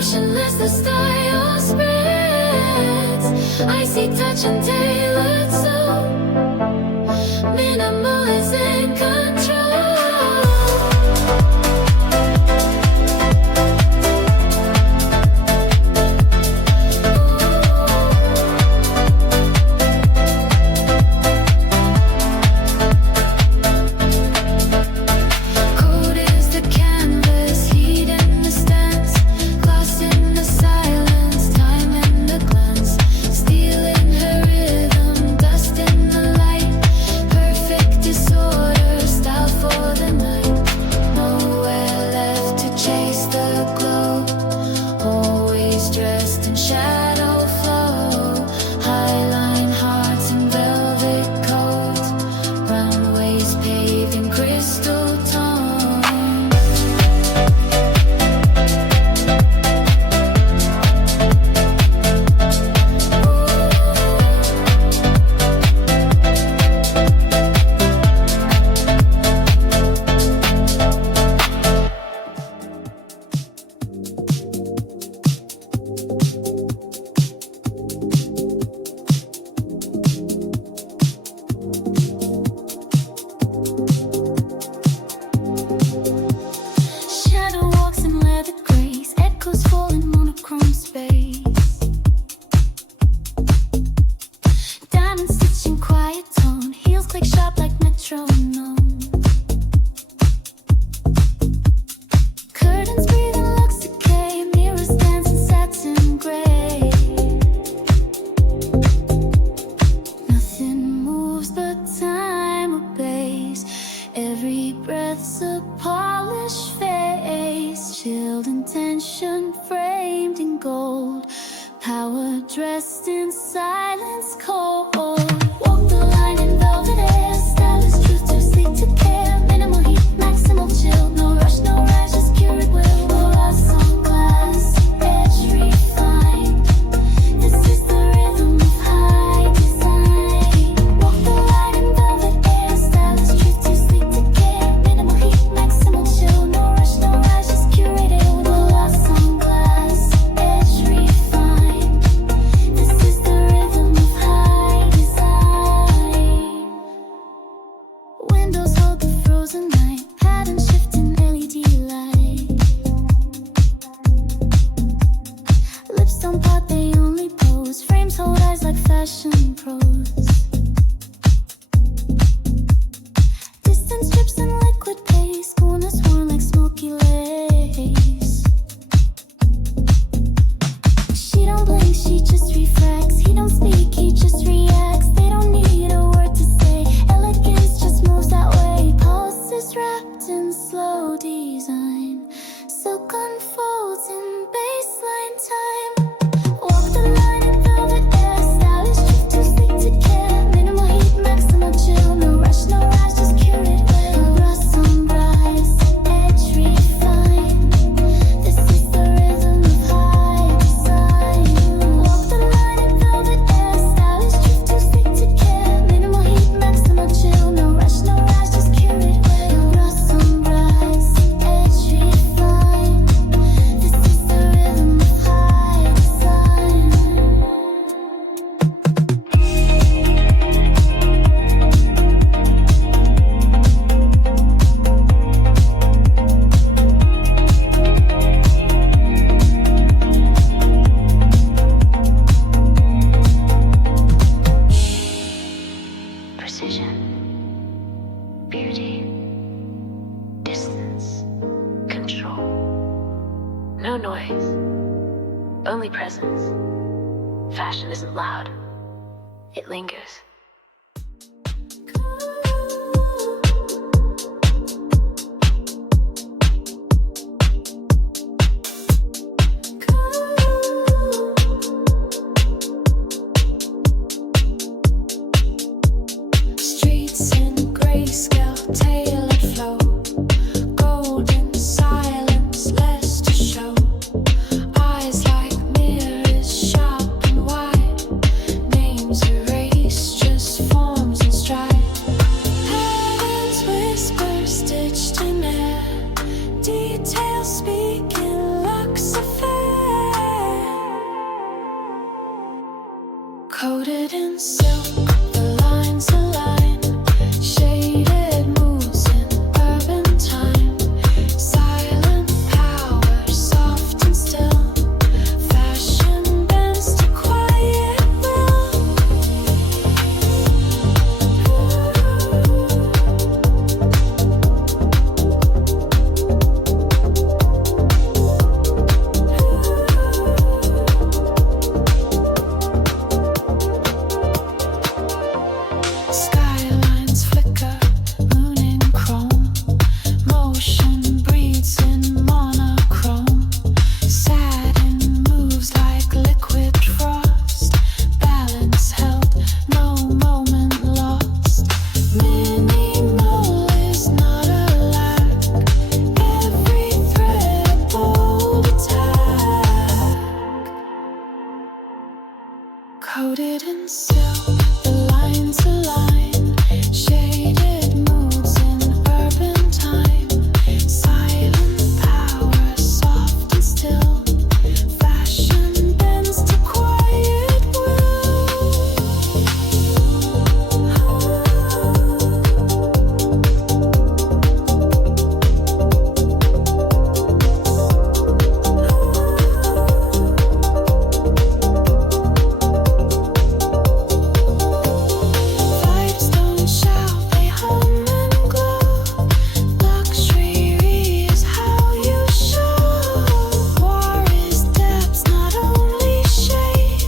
Motionless, the style spreads. Icy touch and tailored soul. Minimal is in control. No noise, only presence. Fashion isn't loud, it lingers. Streets in grayscale, tailored flow. Golden silence, less to show. Eyes like mirrors, sharp and wide. Names erased. Coated in silk, the lines align. Shaded moves in urban time. Silent power, soft and still. Fashion bends to quiet will. Skylines flicker, moon in chrome. Motion breathes in monochrome. Satin moves like liquid frost. Balance held, no moment lost. Minimal is not a lack. Every thread a bold attack. Coated in silk, the lines align. Shaded moods in urban time. Silent power, soft and still. Fashion bends to quiet Vibes don't shout, they hum and glow. Luxury is how you show. War is depths, not only shade.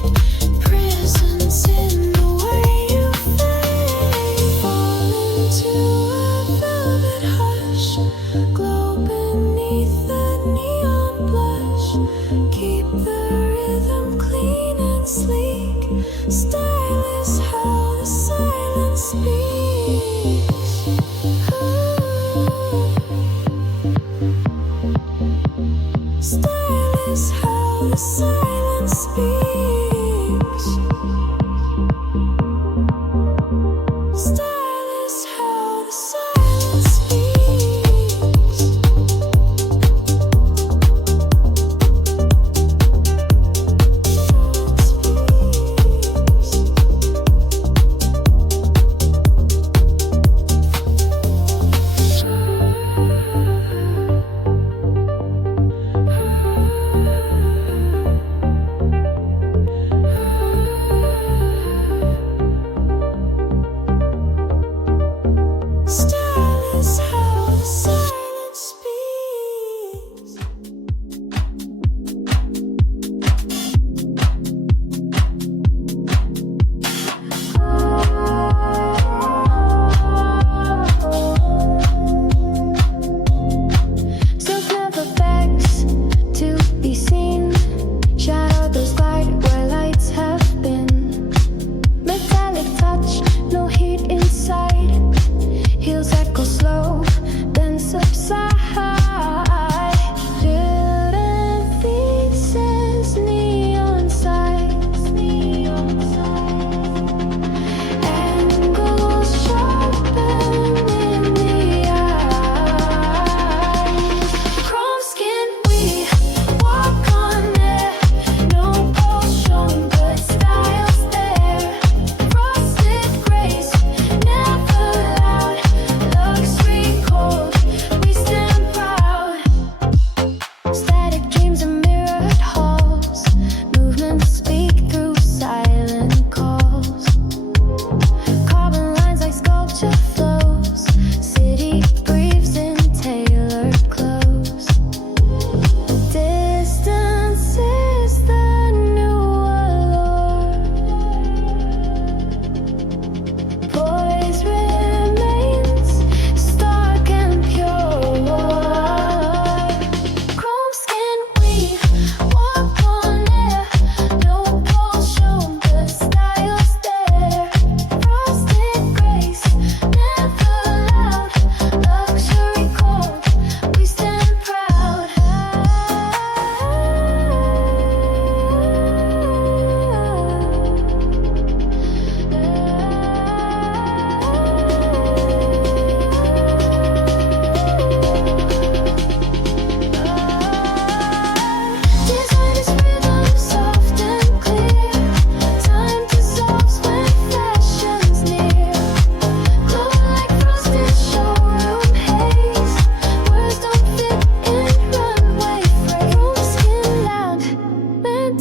Prisons in the way you fade. Fall into a velvet hush. Glow beneath the neon blush. Keep the rhythm clean and sleek. Style is how the silence speaks. Style is how the silence speaks. Style is how the silence speaks.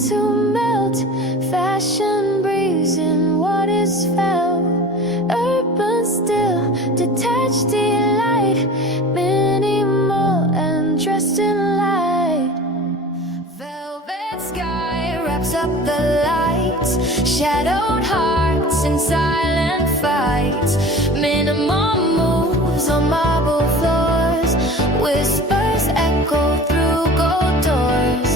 to melt. Fashion breeze in what is felt. Urban still, detached delight. Minimal and dressed in light. Velvet sky wraps up the lights. Shadowed hearts in silent fights. Minimal moves on marble floors. Whispers echo through gold doors.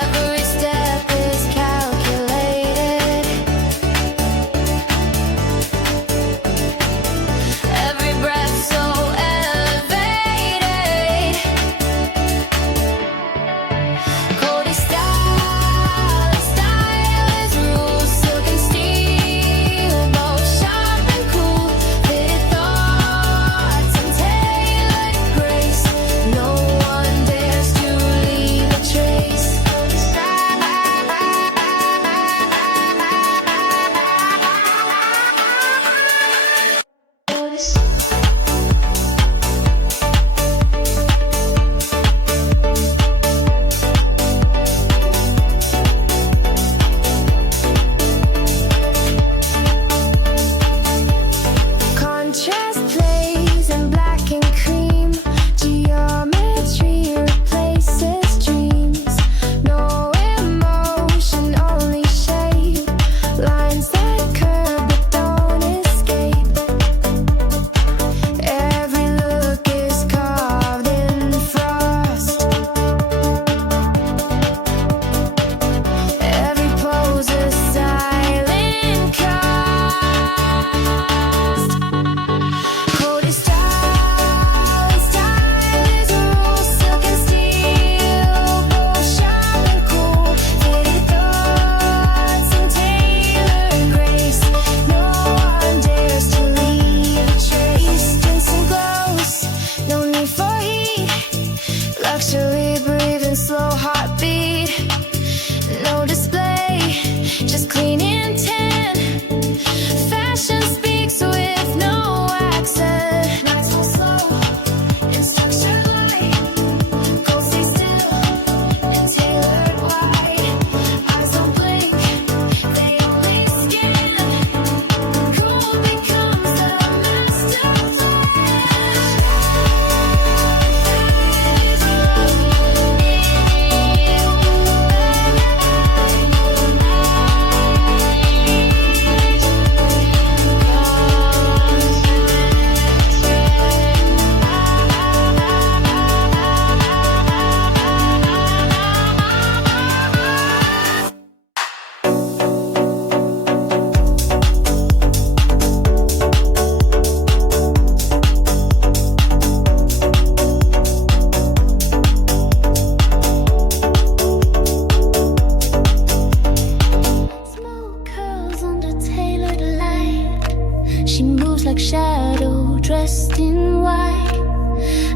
Every step is calculated. Every breath so elevated. Cody style, style is rules. Silk and steel, both sharp and cool. Fitted thoughts and tailored grace. No one dares to leave a trace. Cody style. Contrast plays in black and cream. Geometry replaces dreams. No emotion, only shape. Lines that curve but don't escape. Every look is carved in frost. Every pose a silent cost. Cody style, style is rules. Silk and steel, both sharp and cool. Fitted thoughts and tailored grace. No one dares to leave a trace. Dancing glows, no need for heat. Luxury breathing, slow heartbeat. No display, just clean intent. Fashion speaks with no accent. Nights will slow in structure light. Gold stay still and tailored wide. Eyes don't blink, they only scan. Cool becomes the master Smooth curls under tailored light. She moves like shadow dressed in white.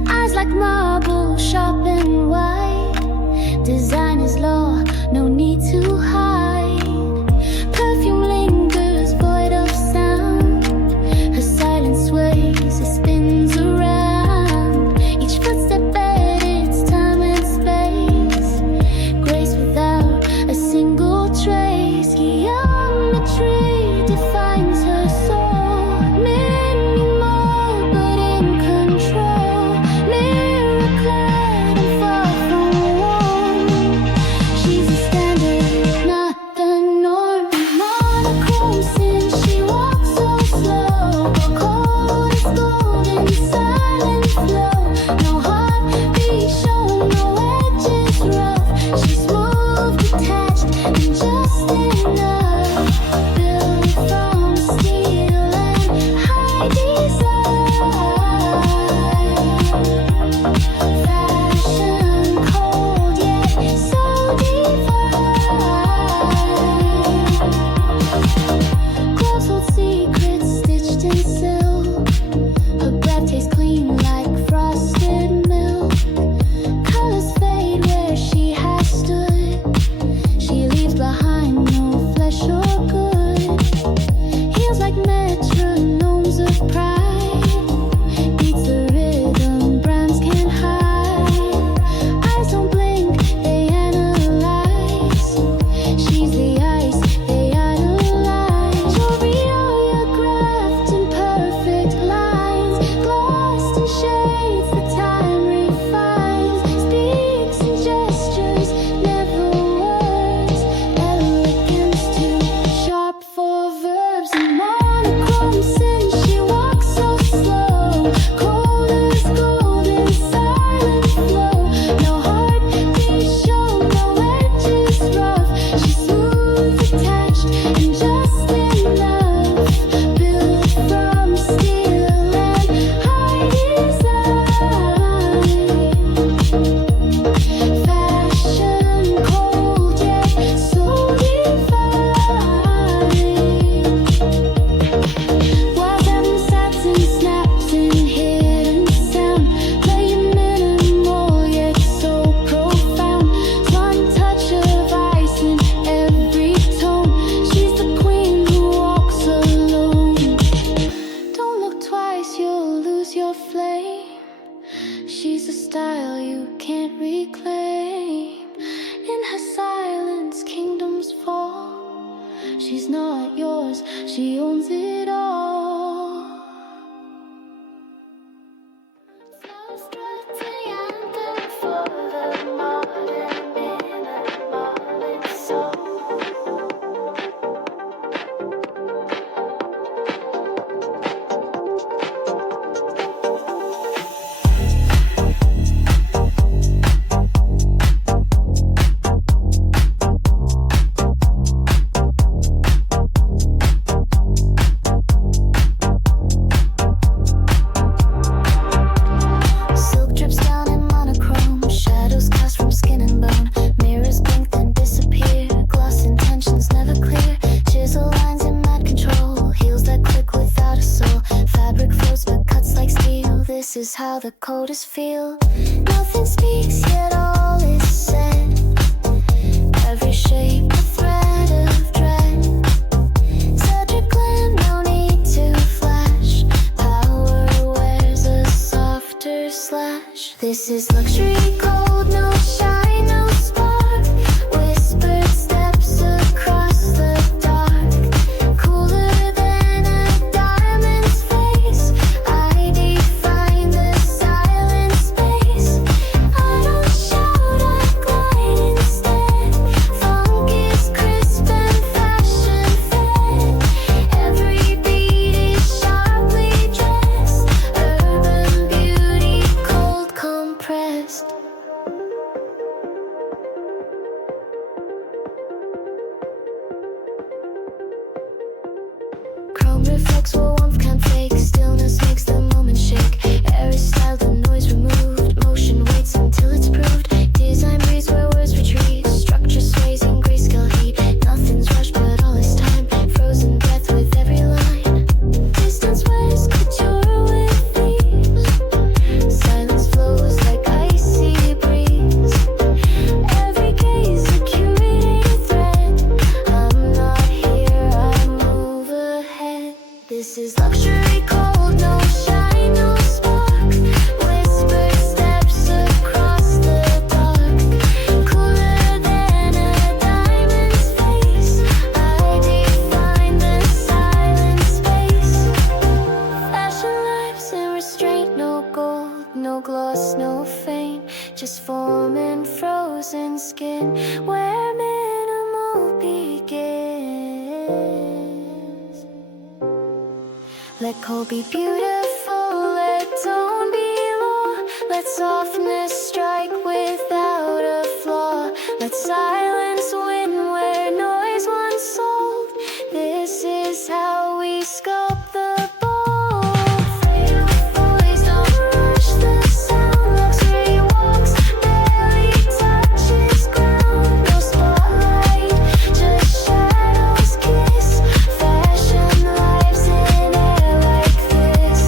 Eyes like marble, sharp and white. Design is law, no need to hide. Perfume lingers, void of sound. Her silence sways, it spins around. Each footstep edits time and space. Grace without a single trace. Geometry defines her soul. Minimal but in control. Mirror clad and far from warm. She's a standard how the coders feel. Nothing speaks, yet all is said. Every shape, a thread of dread. Such a glam, no need to flash. Power wears a softer slash. This is luxury cold, no shine, no spark. Whispered steps across the dark. Cooler than a diamond's face. I define the silent space. I don't shout, I glide instead. Funk is crisp and fashion fed. Every beat is sharply dressed. Urban beauty, cold compressed. Chrome reflects what warmth can't fake. Stillness makes the moment shake. Air is styled, the noise removed. Motion waits until it's proved. Design breathes where words retreat. Structure sways in grayscale heat. Nothing's rushed, but all is time. Frozen breath with every line. Distance wears couture with ease. Silence flows like icy breeze. Every gaze a curated thread. I'm not here, I move ahead. This is luxury cold, no shine, no spark. Whispered steps across the dark. Cooler than a diamond's face. I define the silent space. Fashion lives in restraint, no gold, no gloss, no fame. Just form and frozen skin, where minimal begins. Let cold be beautiful, let tone be law. Let softness strike without a flaw. Let silence win where noise once sold. This is how we sculpt the bold. Frail voice, don't rush the sound. Luxury walks, barely touches ground. No spotlight, just shadows kiss. Fashion lives in air like this.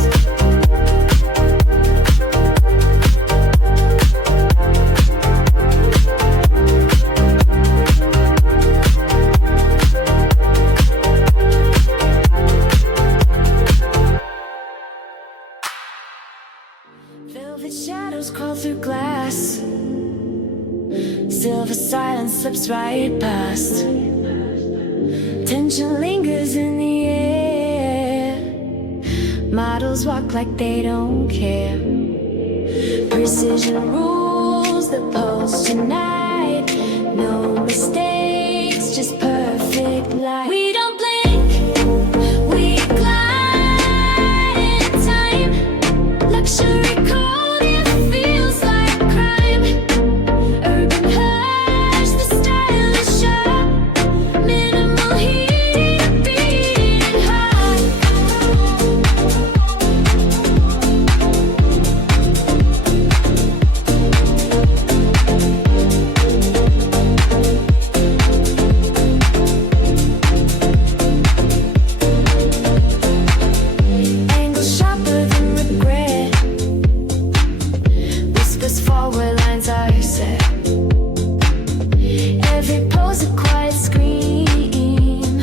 Velvet shadows crawl through glass. Silver silence slips right past. Tension lingers in the air. Models walk like they don't care. Precision rules the pose tonight. No mistakes, just perfect light. We don't blink, we glide in time. Luxury cold, it feels like crime. Urban hush, the style is sharp. Minimal heat, beating heart. Angles sharper than regret. Whispers fall where lines are set. Every pose a quiet scream.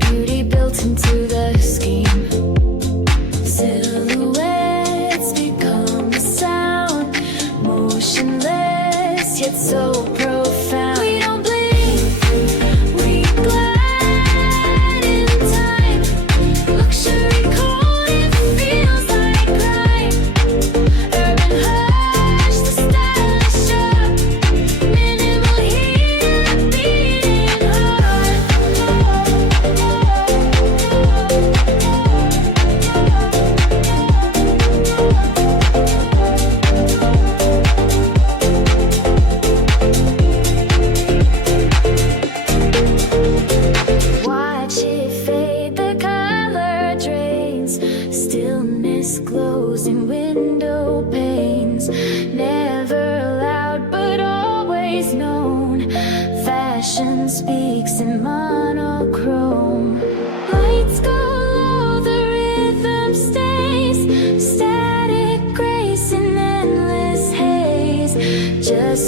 Beauty built into the scheme. Silhouettes become the sound. Motionless yet so profound. We don't blink, we glide in time. Luxury cold, it feels like crime. Urban hush, the style is sharp. Minimal heat, beating heart. Watch it fade, the color drains. Stillness glows in window panes. Never loud, but always known. Fashion speaks in monochrome. Lights go low, the rhythm stays. Static gray.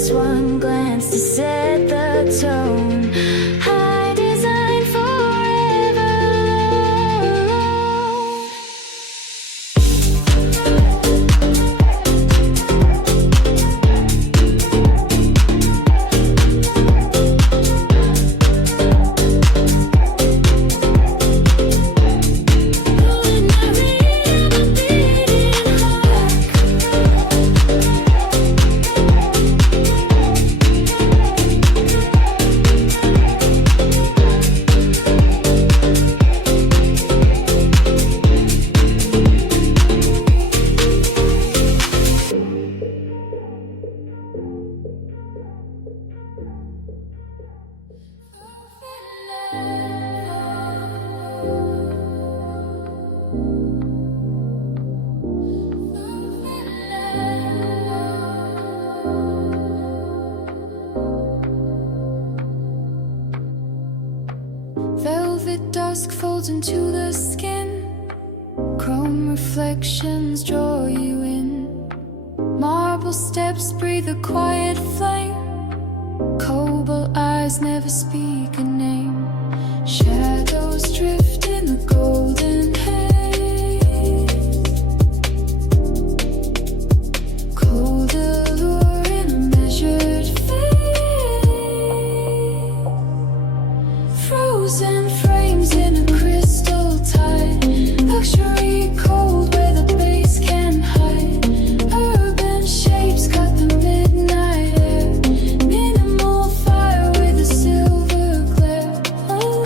just one glance to set the tone. High design forever alone. When I read the beating heart, velvet dusk folds into the skin. Chrome reflections draw you in. Marble steps breathe a quiet flame. Cobalt eyes never speak a name. Shadows drift in the golden haze. Cold allure in a measured fade. Frozen frames in a crystal tide. Luxury cold where the base can hide. Urban shapes cut the midnight air. Minimal fire with a silver glare. Oh,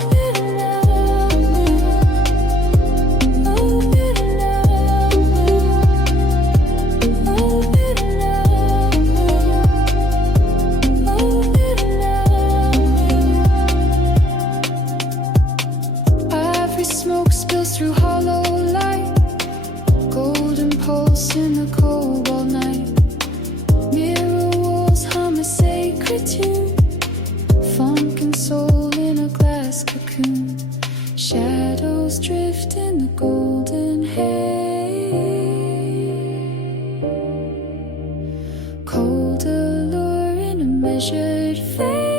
every smoke spills through hollow light. Golden pulse in the cobalt night. Mirror walls hum a sacred tune. Funk and soul in a glass cocoon. Shadows drift in the golden haze. Cold allure in a measured fade.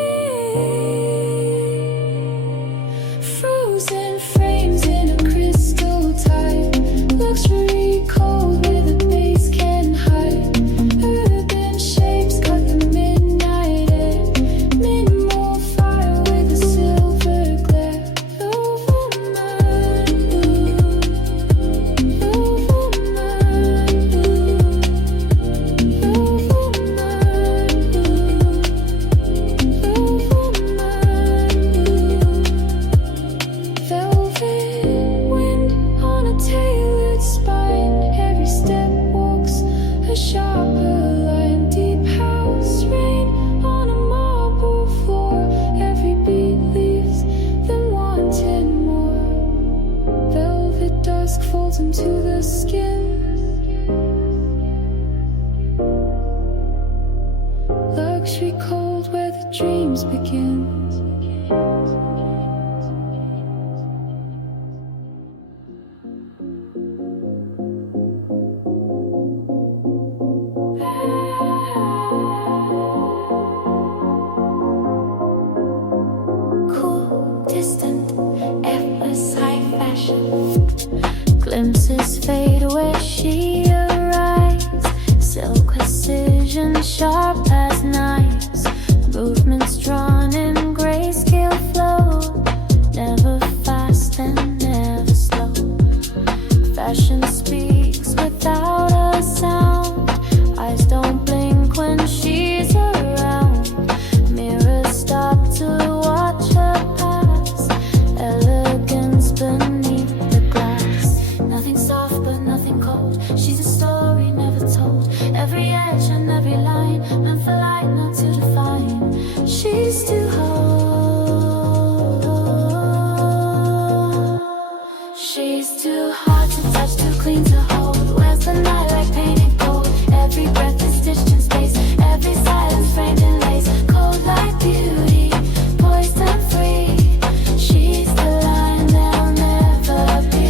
Frozen frames in a crystal tide. Luxury cold where the base can hide. Urban shapes cut the midnight air. Minimal fire with a silver glare. Over my moon. Over my moon. Over my moon. Over my moon. Velvet wind on a tailored spine. Every step walks a sharper line. Deep house rain on a marble floor. Every beat leaves them wanting more. Velvet dusk folds into the skin. Luxury cold where the dreams begin. Cool, distant, effortless, high fashion. Glimpses fade where she arrives. Silk precision, sharp as knives. Movements drawn in grayscale flow. Never fast and never slow. Fashion speaks without a sound. Eyes don't blink when she's around. Mirrors stop to watch her pass. Elegance beneath the glass. Nothing soft but nothing cold. She's a story never told. Every edge and every line meant for light, not to define. She's too hard. She's too hard to touch, too clean to hold. Where's the night like painted gold? Every breath is stitched in space. Every silence framed in lace. Cold like beauty, poised and free. She's the line there'll never be.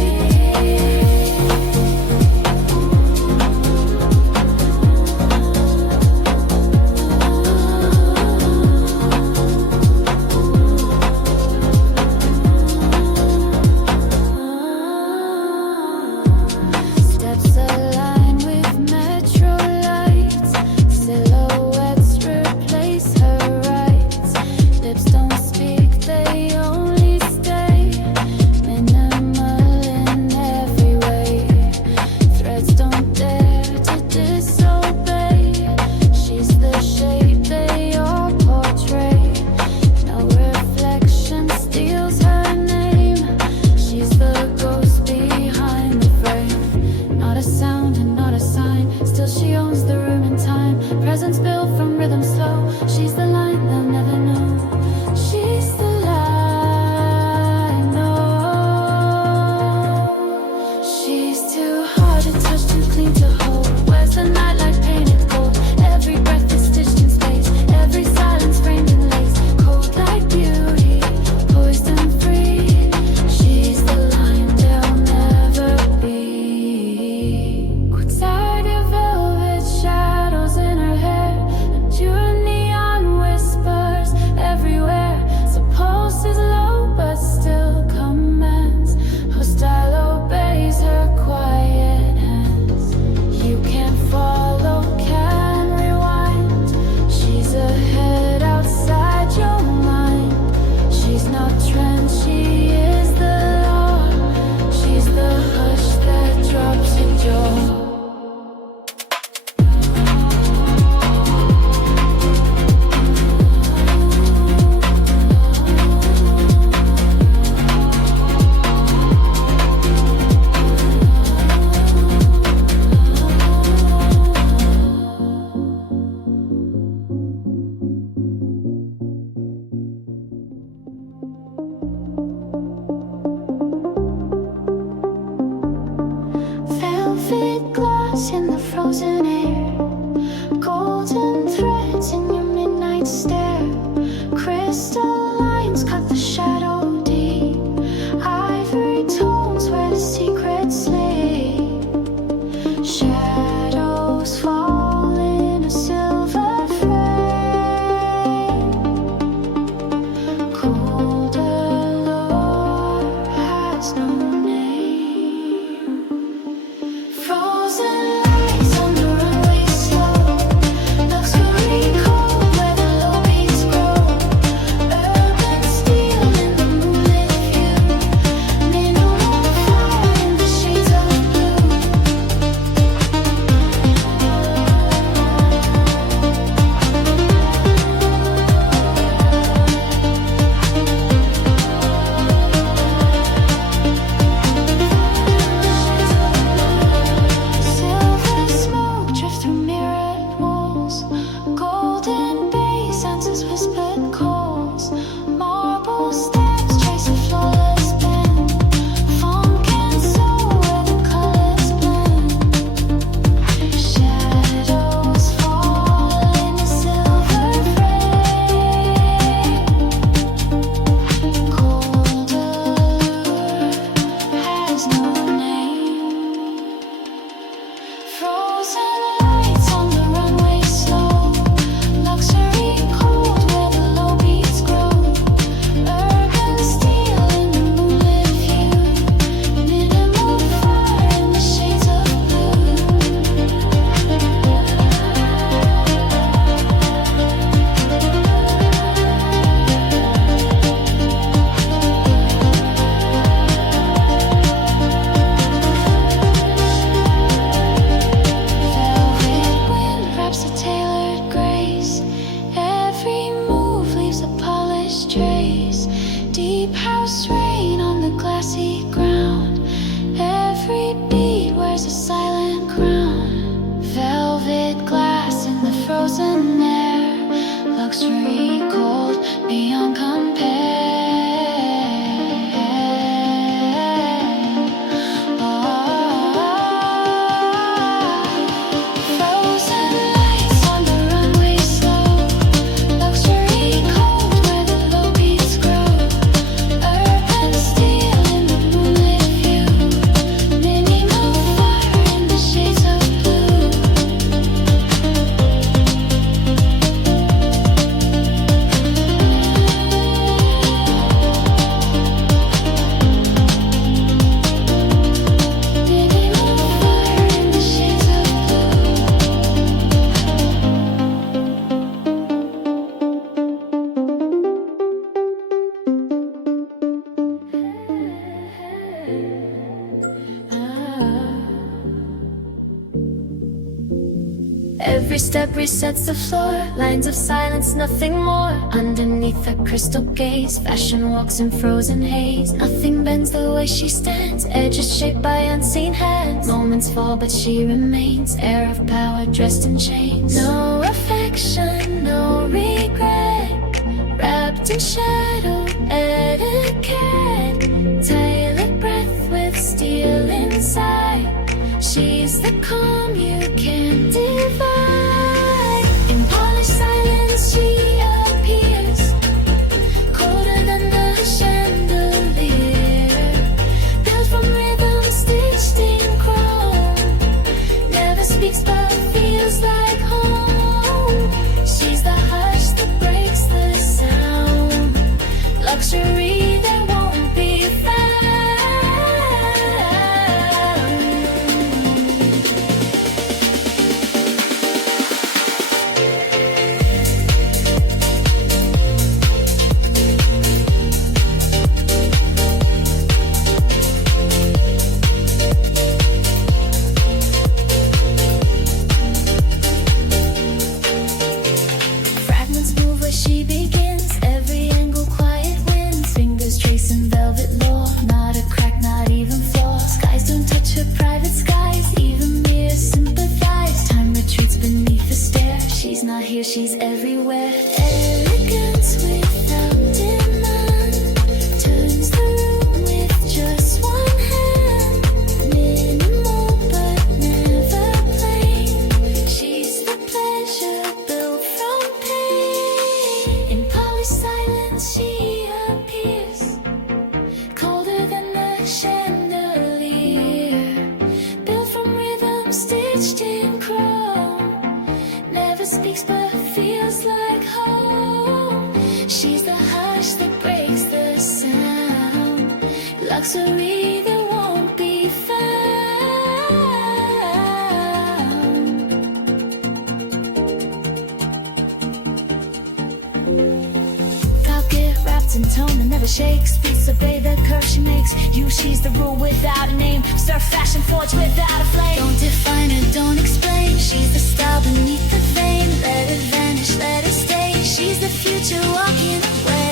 Every step resets the floor. Lines of silence, nothing more. Underneath her crystal gaze, fashion walks in frozen haze. Nothing bends the way she stands, edges shaped by unseen hands. Moments fall but she remains, air of power dressed in chains. No affection, no regret, wrapped in shadow, etiquette. Tailored breath with steel inside. She's the calm you can't divide. In polished silence she appears, colder than the chandelier. Built from rhythm, stitched in chrome. Never speaks but feels like home. She's the hush that breaks the sound. Luxury that won't be found. Fragments move where she begins, every angle quiet winds. Fingers tracing velvet lore, not a crack, not even flaw. Skies don't touch her private skies, even mirrors sympathize. Time retreats beneath the stare, she's not here, she's everywhere. Elegance without demand, turns the room with just one hand. Minimal but never plain, she's the pleasure built from pain. In polished silence she appears, colder than the chandelier. Built from rhythm, stitched in chrome. Never speaks but feels like home. She's the hush that breaks the sound. Luxury that won't be found. Falcon wrapped in tone that never shakes. Beats obey the curve she makes. You, she's the rule without a name. Surf fashion forged without a flame. Don't define her, don't explain. She's the style beneath the vein. Let it vanish, let it stay. She's the future walking away.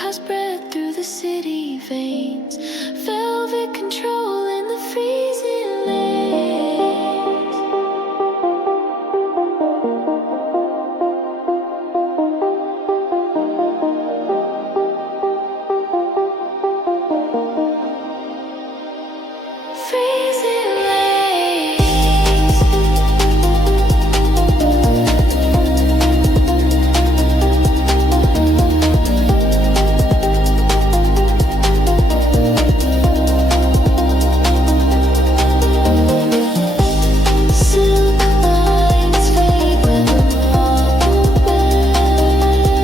past bread through the city veins, velvet control in the freezing lanes. Freezing lanes. Silk lines fade when the marble bends.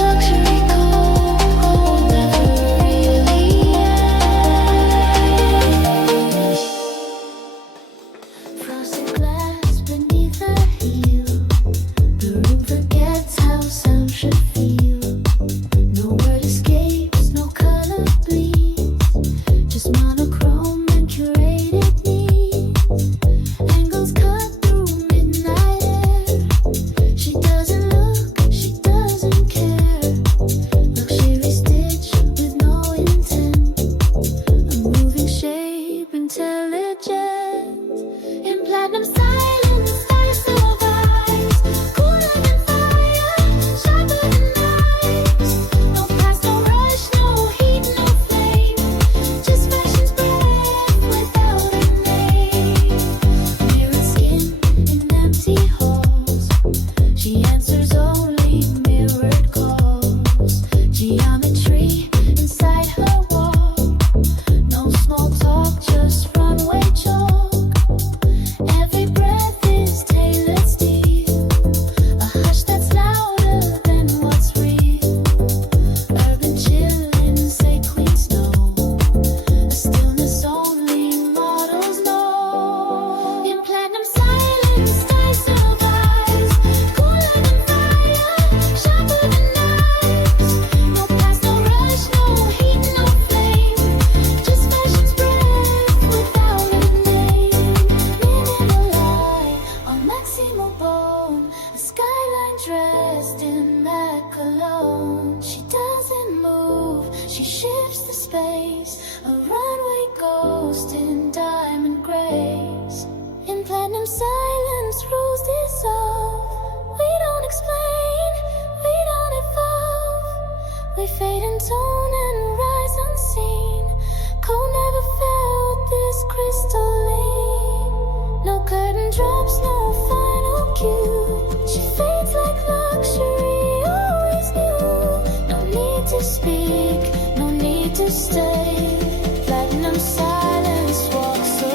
Luxury cold never really ends. Frosted glass beneath her heel. The room forgets how sound should feel. No word escapes, no color bleeds. Just monochrome and curated needs. Angles cut through midnight air. She doesn't look, she doesn't care. Luxury stitch with no intent. A moving shape, intelligent. In platinum silence, stars survives. Cooler than fire, sharper than knives. No past, no rush, no heat, no flame. Just fashion's breath without a name. Mirrored skin in empty halls. She answers only mirrored calls. Geometry inside her wall. No small talk, just runway chalk. Every breath is tailored steel. A hush that's louder than what's real. Urban chillin', say queens know. A stillness only mortals know. In platinum silence, stars survives. Cooler than fire, sharper than knives. No past, no rush, no heat, no flame. Just fashion's breath without a name. Minimalist on Maximo bone. A skyline dressed in that cologne. She doesn't move, she shifts the space. A runway ghost in diamond grace. In platinum silence, rules dissolve. We don't explain, we don't evolve. We fade in tone and rise unseen. Cold never felt this crystalline. No curtain drops, no final cue. She fades like luxury, always new. No need to speak, no need to stay. Platinum silence walks away.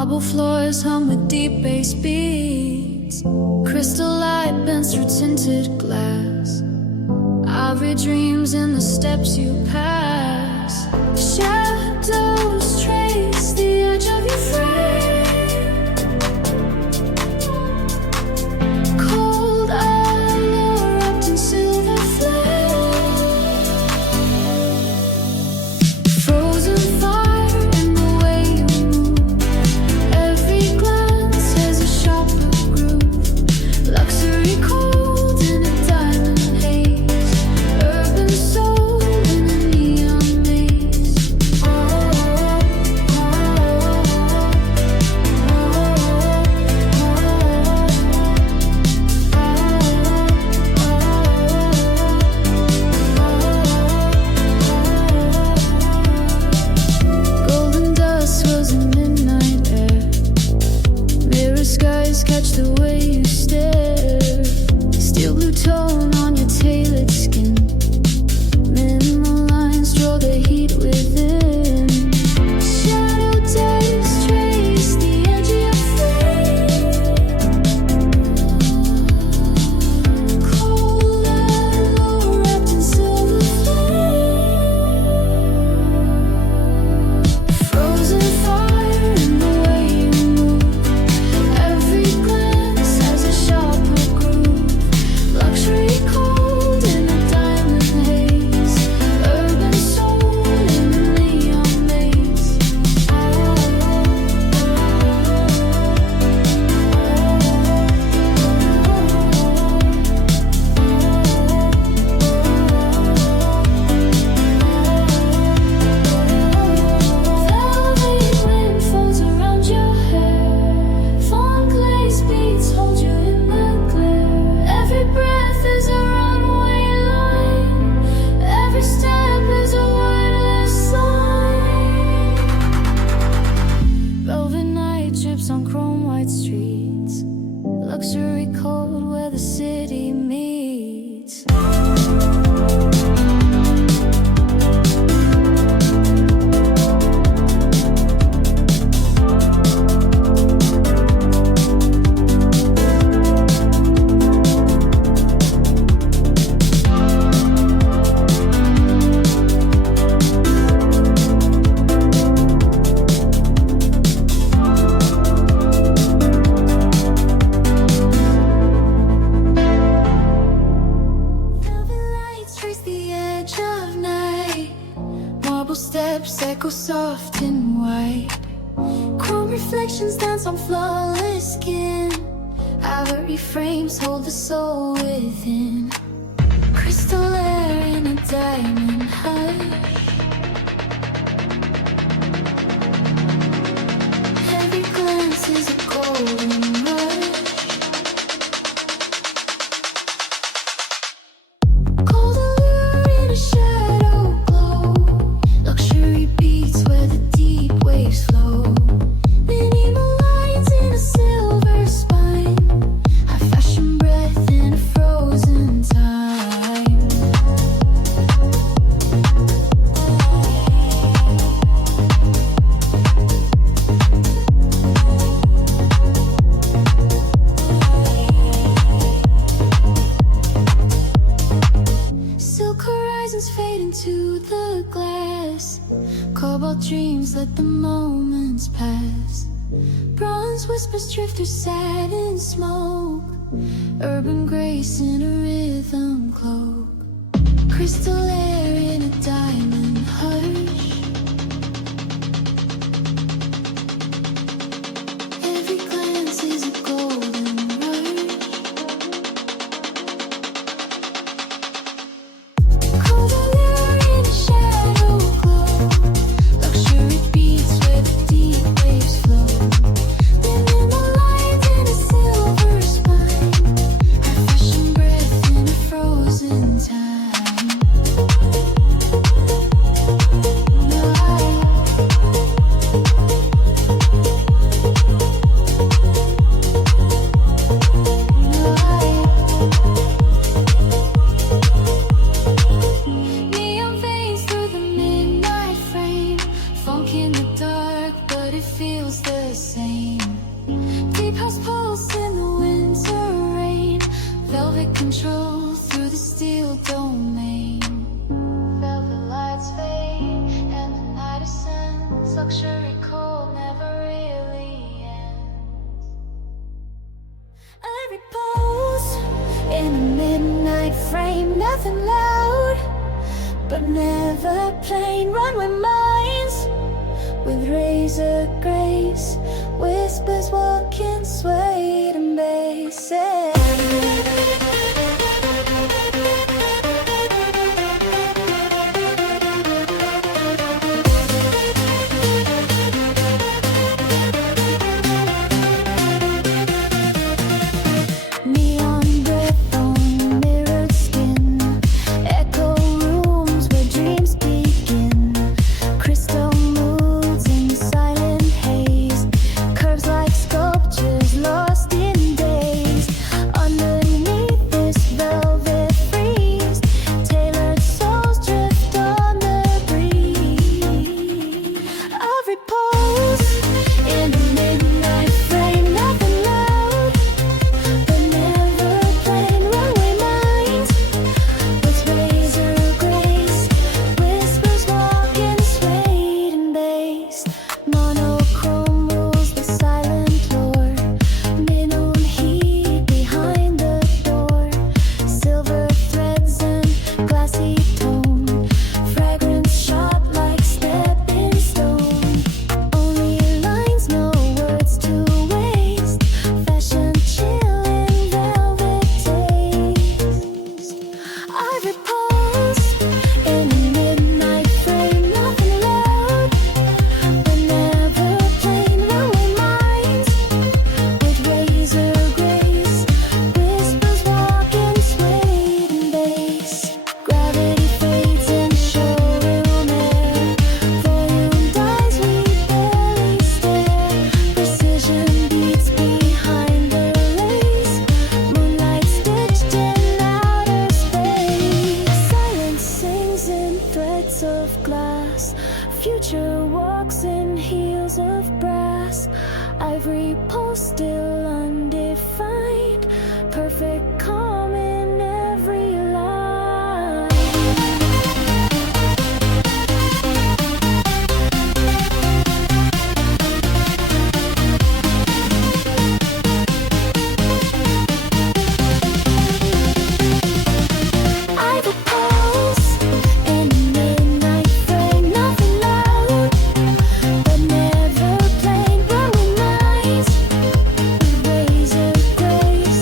Marble floors hung with deep bass beats. Crystal light bends through tinted glass. Ivory dreams in the steps you pass. Shadows trace the edge of your frame. Cold allure wrapped in silver flame. Frozen fire in the way you move. Every glance has a sharper groove. Luxury cold in a diamond haze. Urban soul in a neon maze. Golden dust was in midnight air. Mirror skies catch the way you stare. Steel blue tone on your tailored skin. Minimal lines draw the heat within. Shadow days trace the edge of your frame. Cold allure wrapped in silver flame. Frozen fire in the way you move. Every glance has a sharper groove. Luxury cold in a diamond haze. Urban soul in a neon maze. Velvet wind folds around your hair. Fawn glaze beats hold you in the glare. Every breath is a runway line. Every step is a wordless sign. Velvet night drips on chrome white streets. Luxury cold where the city meets. Velvet lights trace the edge of night. Marble steps echo soft and white. Chrome reflections dance on flawless skin. Ivory frames hold the soul within. Crystal air in a diamond hush. Every glance is a golden rush. Cold allure in a shadow glow. Luxury beats where the deep waves flow. Minimal lines in a silver spine. High fashion breath in a frozen time. Silk horizons fade into the glass. Cobalt dreams let the moments pass. Bronze whispers drift through satin smoke. Urban grace in a rhythm cloak. Crystal air in a diamond hush. Every glance is a golden rush. Cold allure in a shadow glow. Luxury beats where the deep waves flow. Minimal lines in a silver spine. High fashion breath in a frozen time. the same. Deep house pulse in the winter rain. Velvet control through the steel domain. Velvet lights fade and the night ascends. Luxury cold never really ends. Every pose in a midnight frame. Nothing loud, but never plain. Runway minds with razor grace. Whispers walking, swayed and bass. Neon breath on mirrored skin. Echo rooms where dreams begin. Crystal moods in silent haze. Curves like sculptures lost in days. Underneath this velvet frieze, tailored souls drift on the breeze. Every pose in a midnight frame. Nothing loud, but never plain. Runway minds with razor grace. Whispers walking, swayed and bass. Monochrome rules the silent lore. Minimum heat behind the door. Silver threads and glassy tone. Fragrance shot like stepping stone. Only lines, no words to waste. Fashion chill in velvet taste. Every pose in a midnight frame. Nothing loud, but never plain. Runway minds with razor grace. Whispers walking, swayed and bass. Gravity fades in showroom air. Volume dies, we barely stare. Precision beats behind the lace. Moonlight stitched in outer space. Silence sings in threads of glass. Future walks in heels of brass. Ivory pulse still undefined. Perfect calm in every line. Ivory pulse in a midnight frame. Nothing loud, but never plain. Runway minds with razor grace.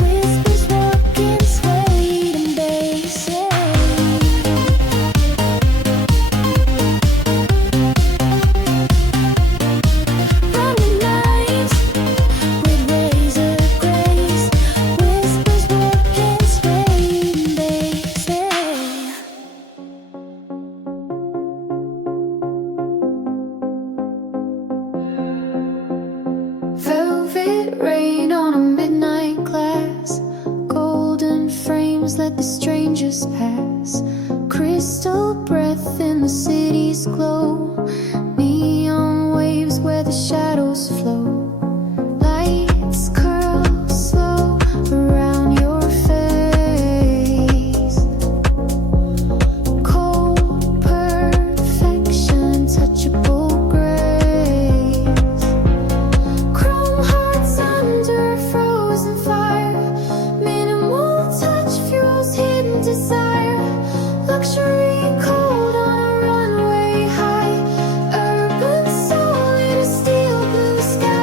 Whispers walking, swayed and bass. Runway minds with razor grace. Whispers walking, swayed and bass. Velvet rain on a midnight glass. Golden frames let the strangers pass. Crystal breath in the city's glow. Neon waves where the shadows flow. Lights curl slow around your face. Cold perfection, touchable grace. Chrome hearts under frozen fire. Minimal touch fuels hidden desire. Luxury cold on a runway high. Urban soul in a steel blue sky.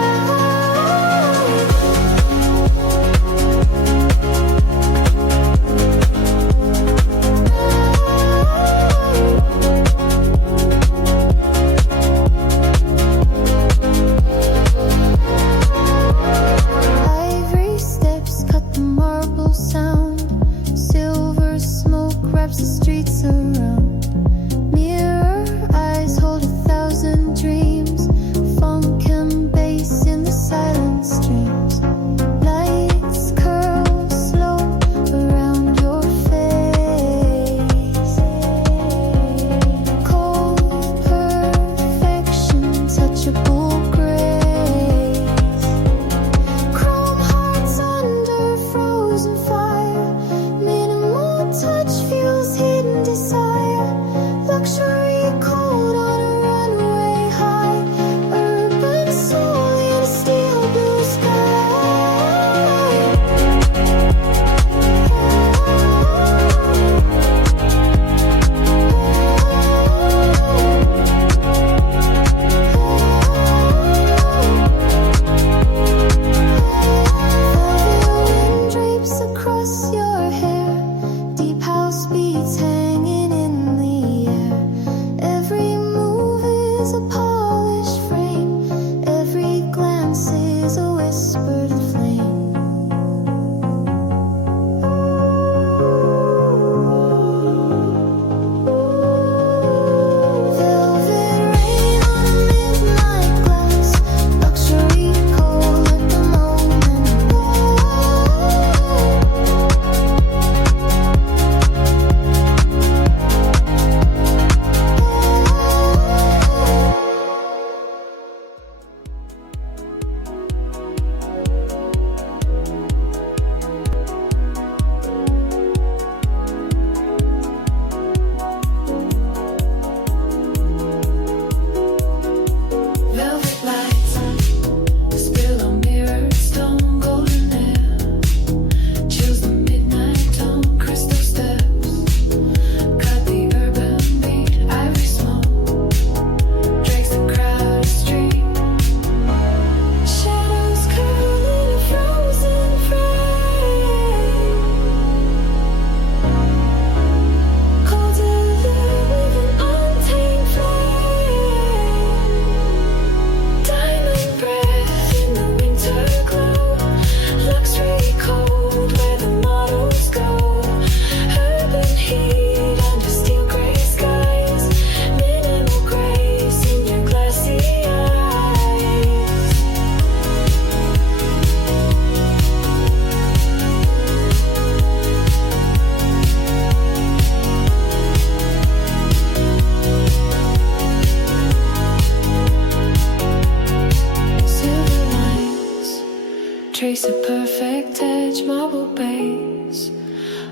trace a perfect edge, marble base,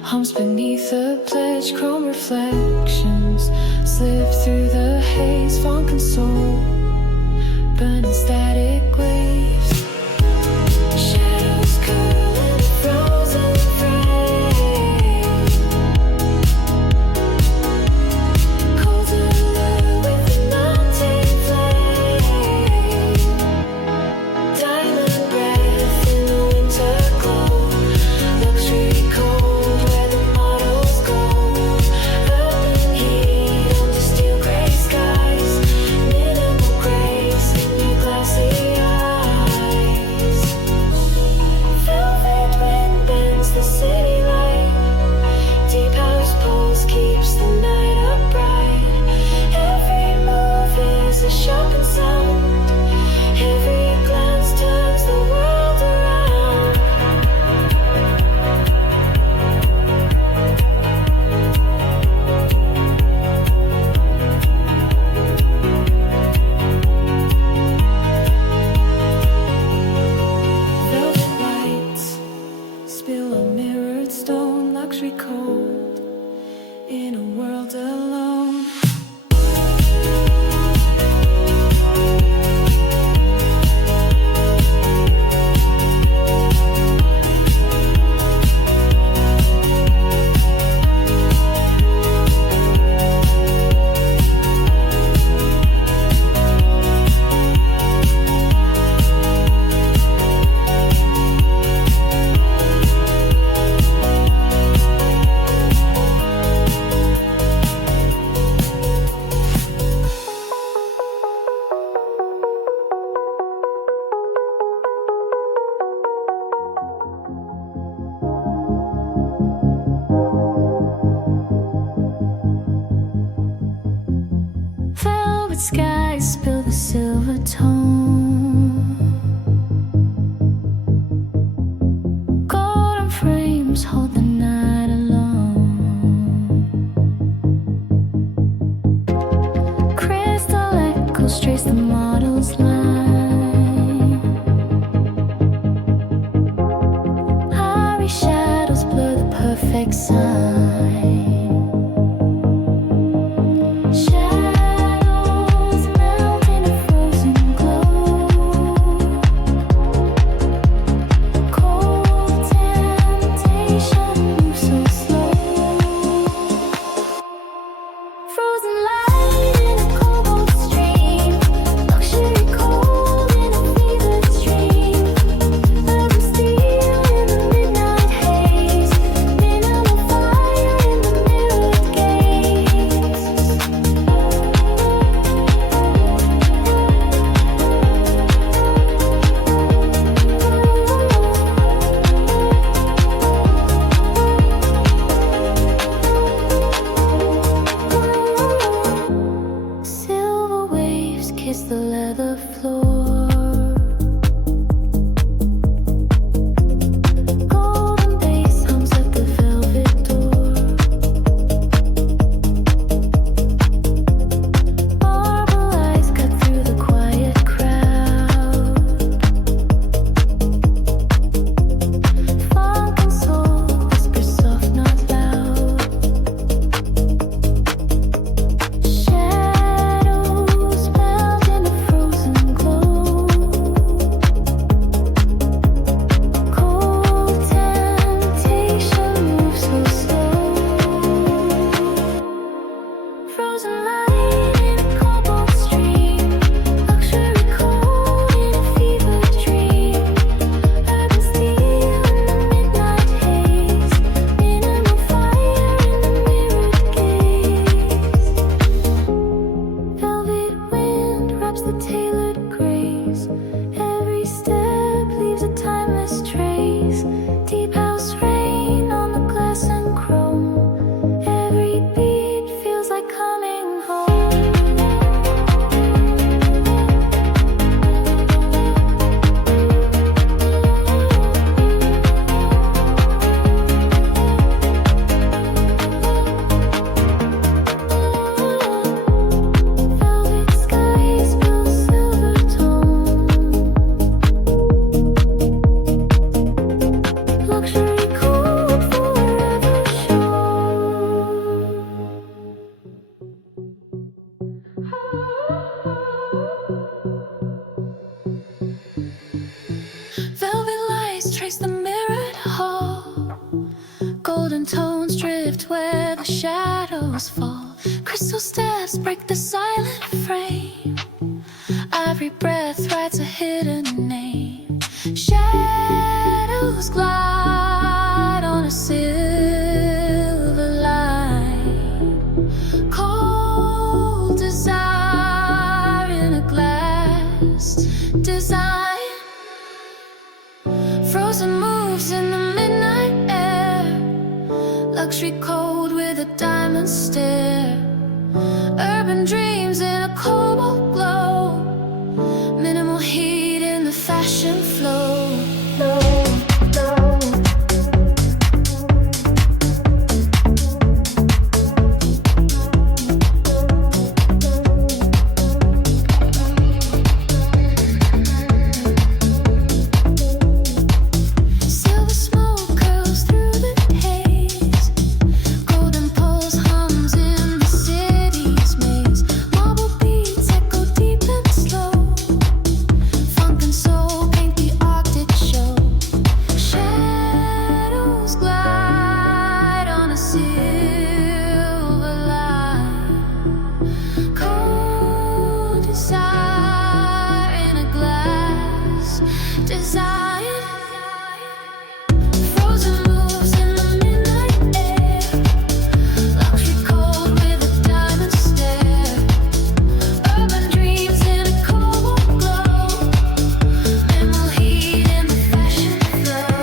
humps beneath the pledge, chrome reflections slip through the haze, funk and soul, burning static waves, shadows curl in a frozen frame, cold allure with a melting flame, diamond breath in the winter glow, luxury cold where the models go, urban heat under steel gray skies, minimal grace in your glassy eyes, velvet wind bends the city light, deep house pulse keeps the night upright, every move is a shocking sound, every glance turns the world around. Velvet lights spill on mirrored stone, luxury cold in a world alone. Velvet skies spill the silver tone, golden frames hold the night alone, crystal echoes trace the model's line, airy shadows blur the perfect sign. Shadows melt in a frozen glow, cold temptation moves so slow, frozen light in a cobalt stream, luxury cold in a fevered stream, urban steel in the midnight haze, minimal fire in the walls fall. Crystal steps break the silent frame. Every breath writes a hidden name. Shadows glide on a silver line. Cold desire in a glass design. Frozen moves in the midnight air. Luxury code with a diamond stare. Urban dreams in a cobalt glow. Minimal heat in the fashion flow. Silver smoke curls through the haze. Golden pulse hums in the city's maze. Marble beats echo deep and slow. Funk and soul paint the Arctic show. Shadows glide on a silver line. Cold desire in a glass design. Frozen moves in the midnight air. Luxury cold with a diamond stare. Urban dreams in a cobalt glow. Minimal heat in the fashion flow.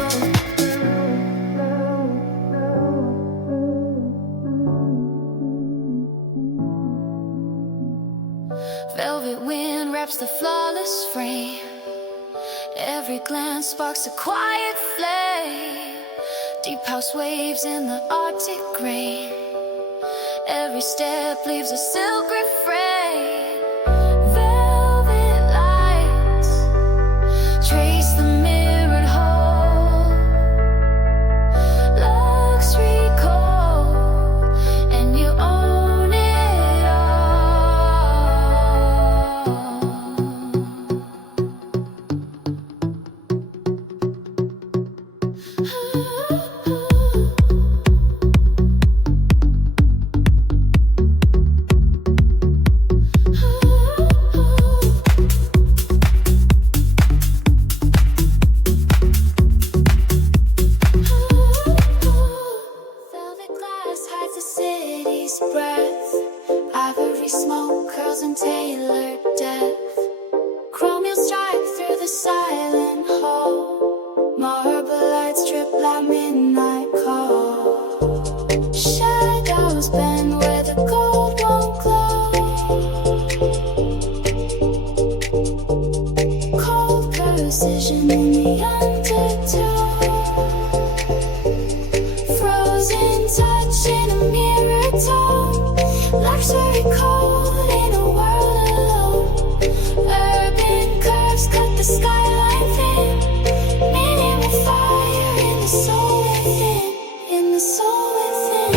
Velvet wind wraps the flawless frame. Every glance sparks a quiet flame. Deep house waves in the Arctic grain. Every step leaves a silk refrain. Velvet lights trace the mirrored hole. Luxury code, and you own it all. Velvet glass hides the city's breath. Ivory smoke curls in tailored depth. Chromium strike through the silent hall. Marble lights drip like midnight call. Shadows bend where the gold won't glow. Cold precision in the undertow. Frozen touch in a mirror tone. Luxury cold in a world alone. Urban curves cut the skyline thin. Minimal fire in the soul within. In the soul within.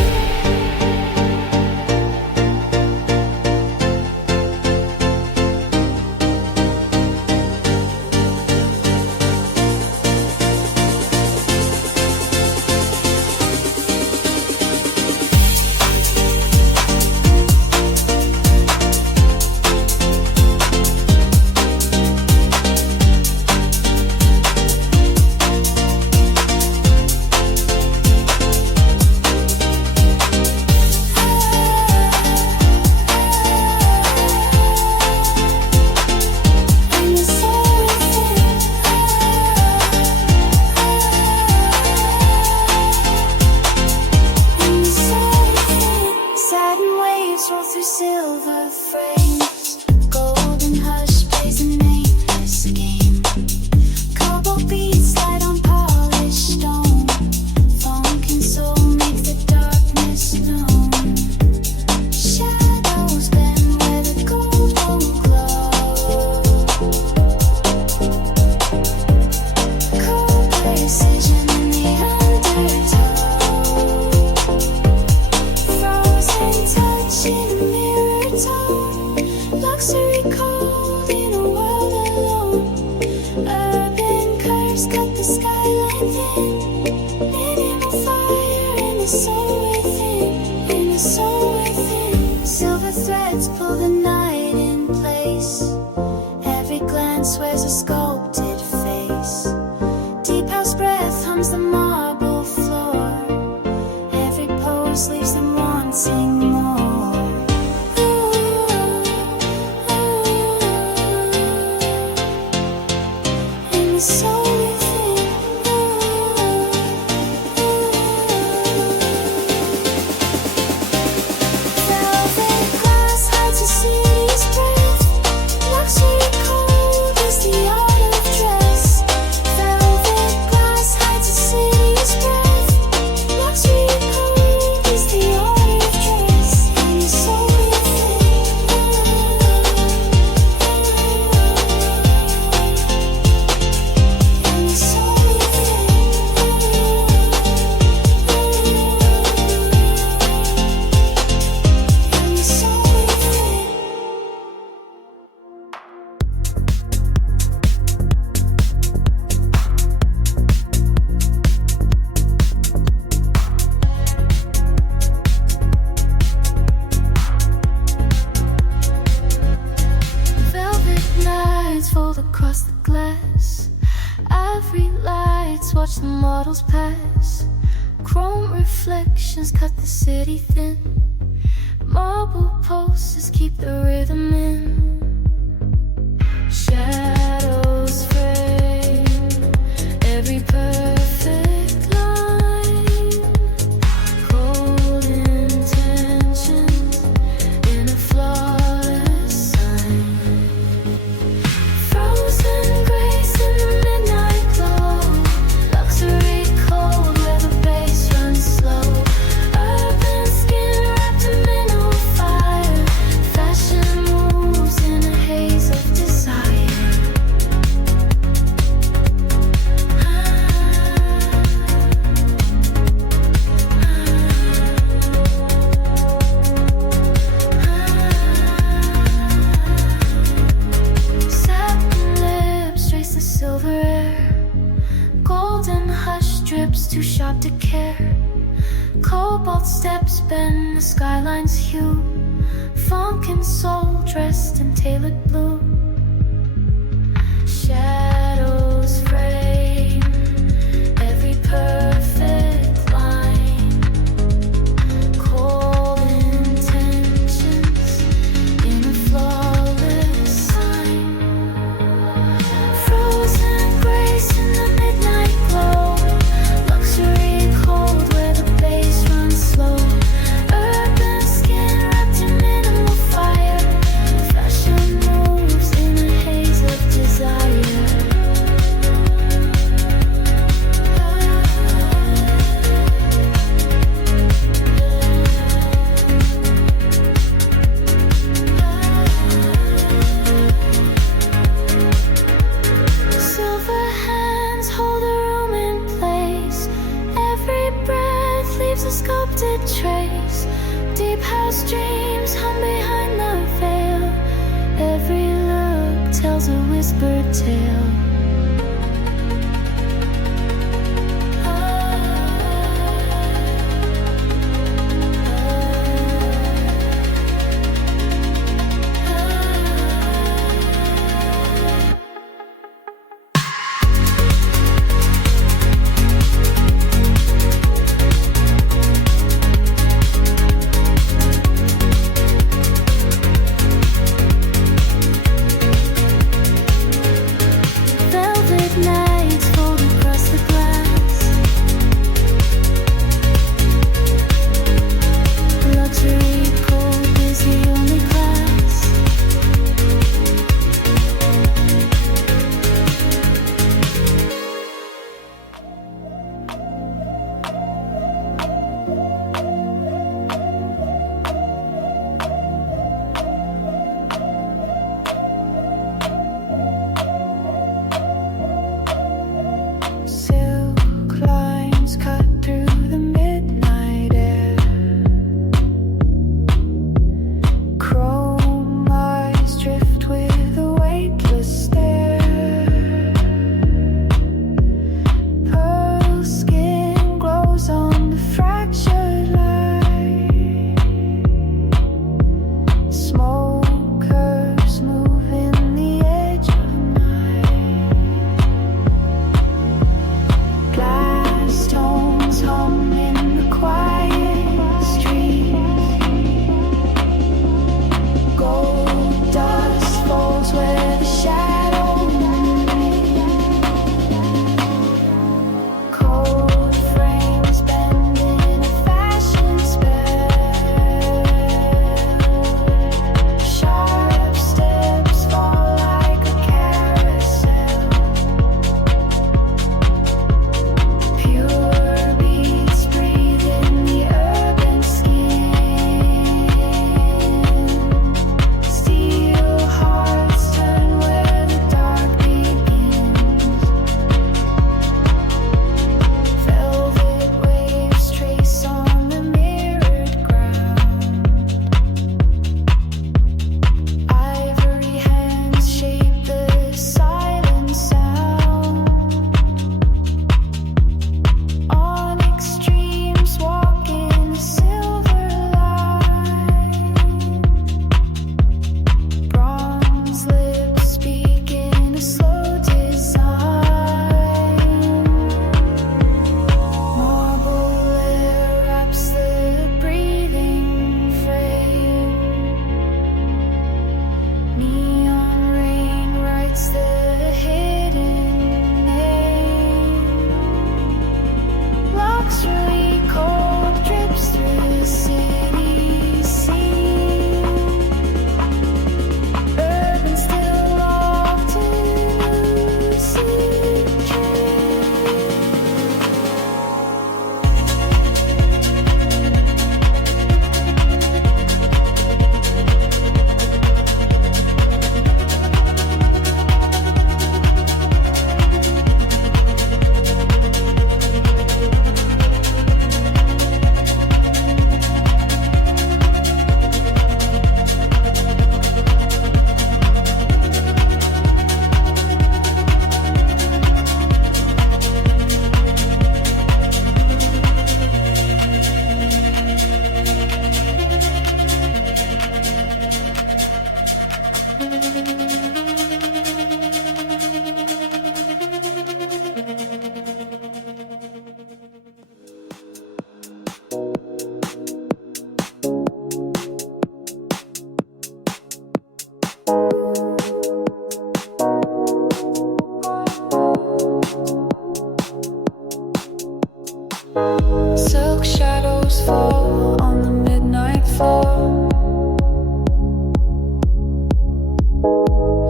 Silk shadows fall on the midnight floor.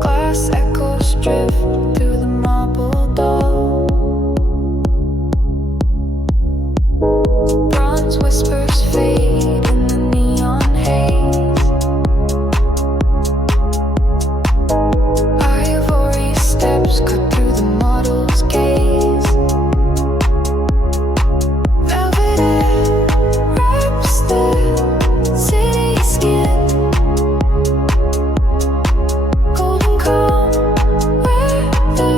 Glass echoes drift through the marble door. Bronze whispers fade in the neon haze. Ivory steps cut through the model's gaze. Velvet air wraps the city skin. Golden calm where the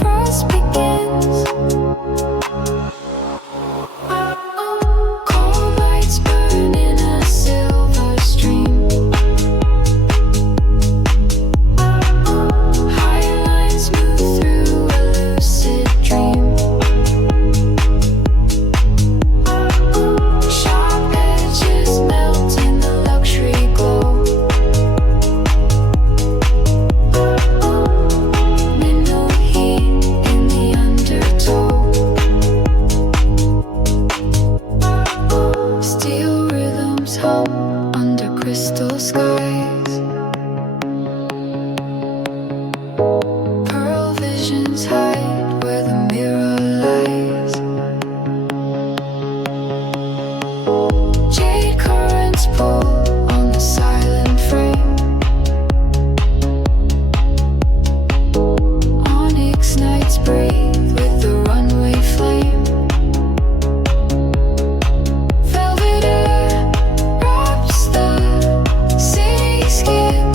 frost begins. Cold lights burn in a silver stream. High lines move through a lucid dream. Sharp edges melt in the luxury glow. Window heat in the undertow. Steel rhythms hum under crystal skies. Pearl visions hide where the mirror lies. Jade currents pull on the silent frame. Onyx nights breathe with the runway flame. Velvet air wraps the city skin.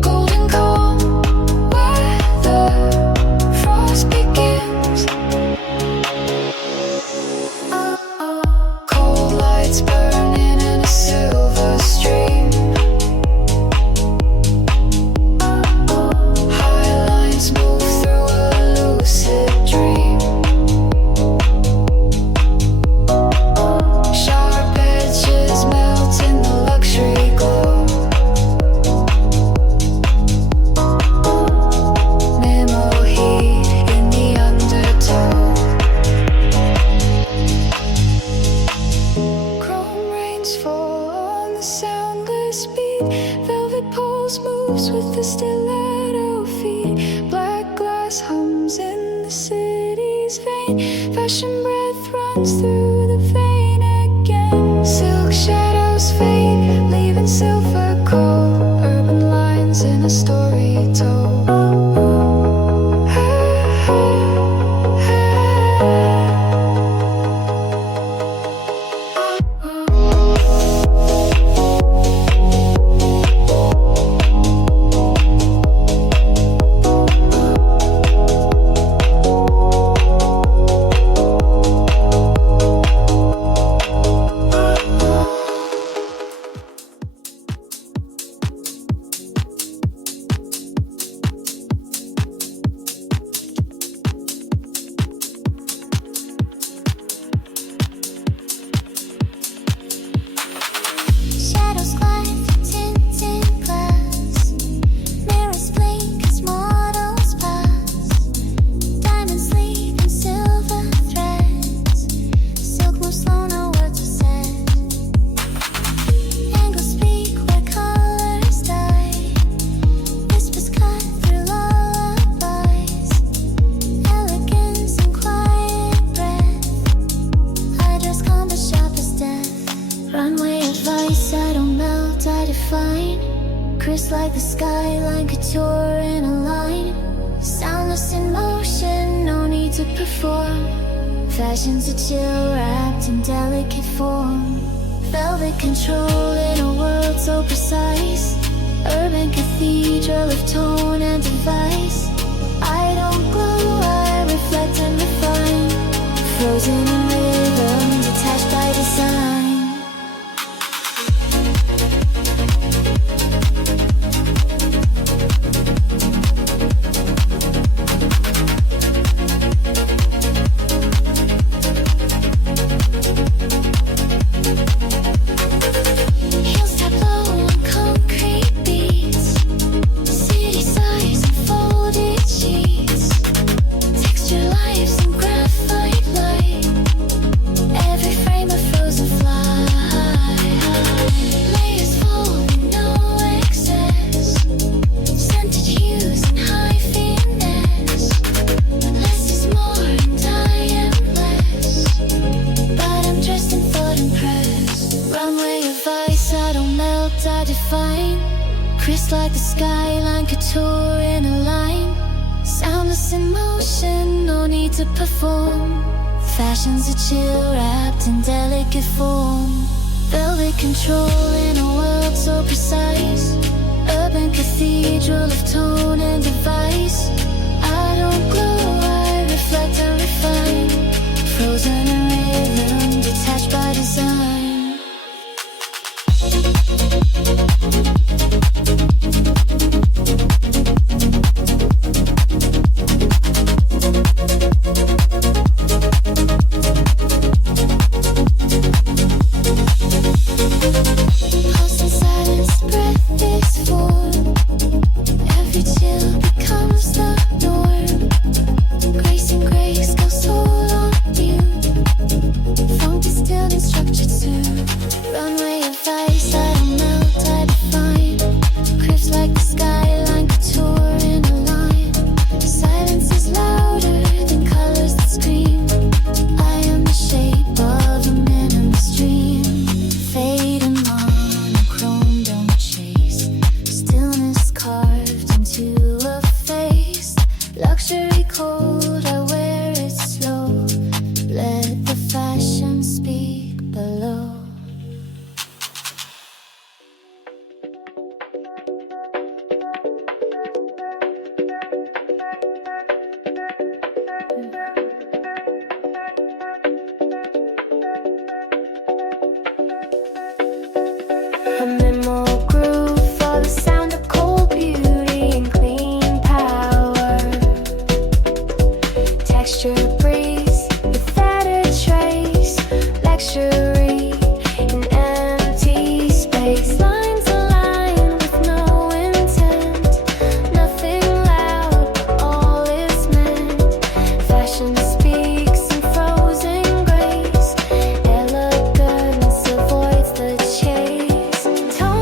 Golden calm where the frost begins. Cold lights burning in a silver stream. High lines move through a lucid dream. Sharp edges melt in the luxury glow. Memo heat in the undertow. Chrome rains fall on the soundless beat. Velvet pulse moves with the stiletto feet. Black glass hums in the city's vein. Fashion breath runs through the vein again. Silk shadows fade, leaving silver cold. Urban lines in a story told. Shadows glide through tinted glass. Mirrors blink as models pass. Diamonds lead in silver threads. Silk moves slow, no words are said. Angles speak where colors die. Whispers cut through lullabies. Elegance and quiet breath. I dress calm but sharp as death. Runway advice, I don't melt, I define. Crisp like the skyline, couture in a line. Soundless in motion, no need to perform. Fashion's a chill wrapped in delicate form. Velvet control in a world so precise. Urban cathedral of tone and device. I don't glow, I reflect and refine. Frozen in rhythm, detached by design. Heels tap low on concrete beats. City sighs Face in motion, no need to perform. Fashion's a chill wrapped in delicate form. Velvet control in a world so precise. Urban cathedral of tone and device. I don't glow, I reflect and refine. Frozen in rhythm, detached by design. Pulse in silence, breath is form. Every chill becomes the norm. Grace and grace go soul on mute. Funk distilled and structured soothe. Runway of ice, I don't melt, I define. Crisp like the skyline, couture in a line. Silence is louder than colors that scream. I am the shape of a minimalist dream. Fade and monochrome don't chase. Stillness carved into a face. Luxury cold, I wear it slow. Let the fashion speak below. A minimal groove for the sound of cold beauty and clean power. Texture breeze without a trace. Luxury in empty space. Lines aligned with no intent. Nothing loud, but all is meant. Fashion speaks in frozen grace. Elegance avoids the chase. Tone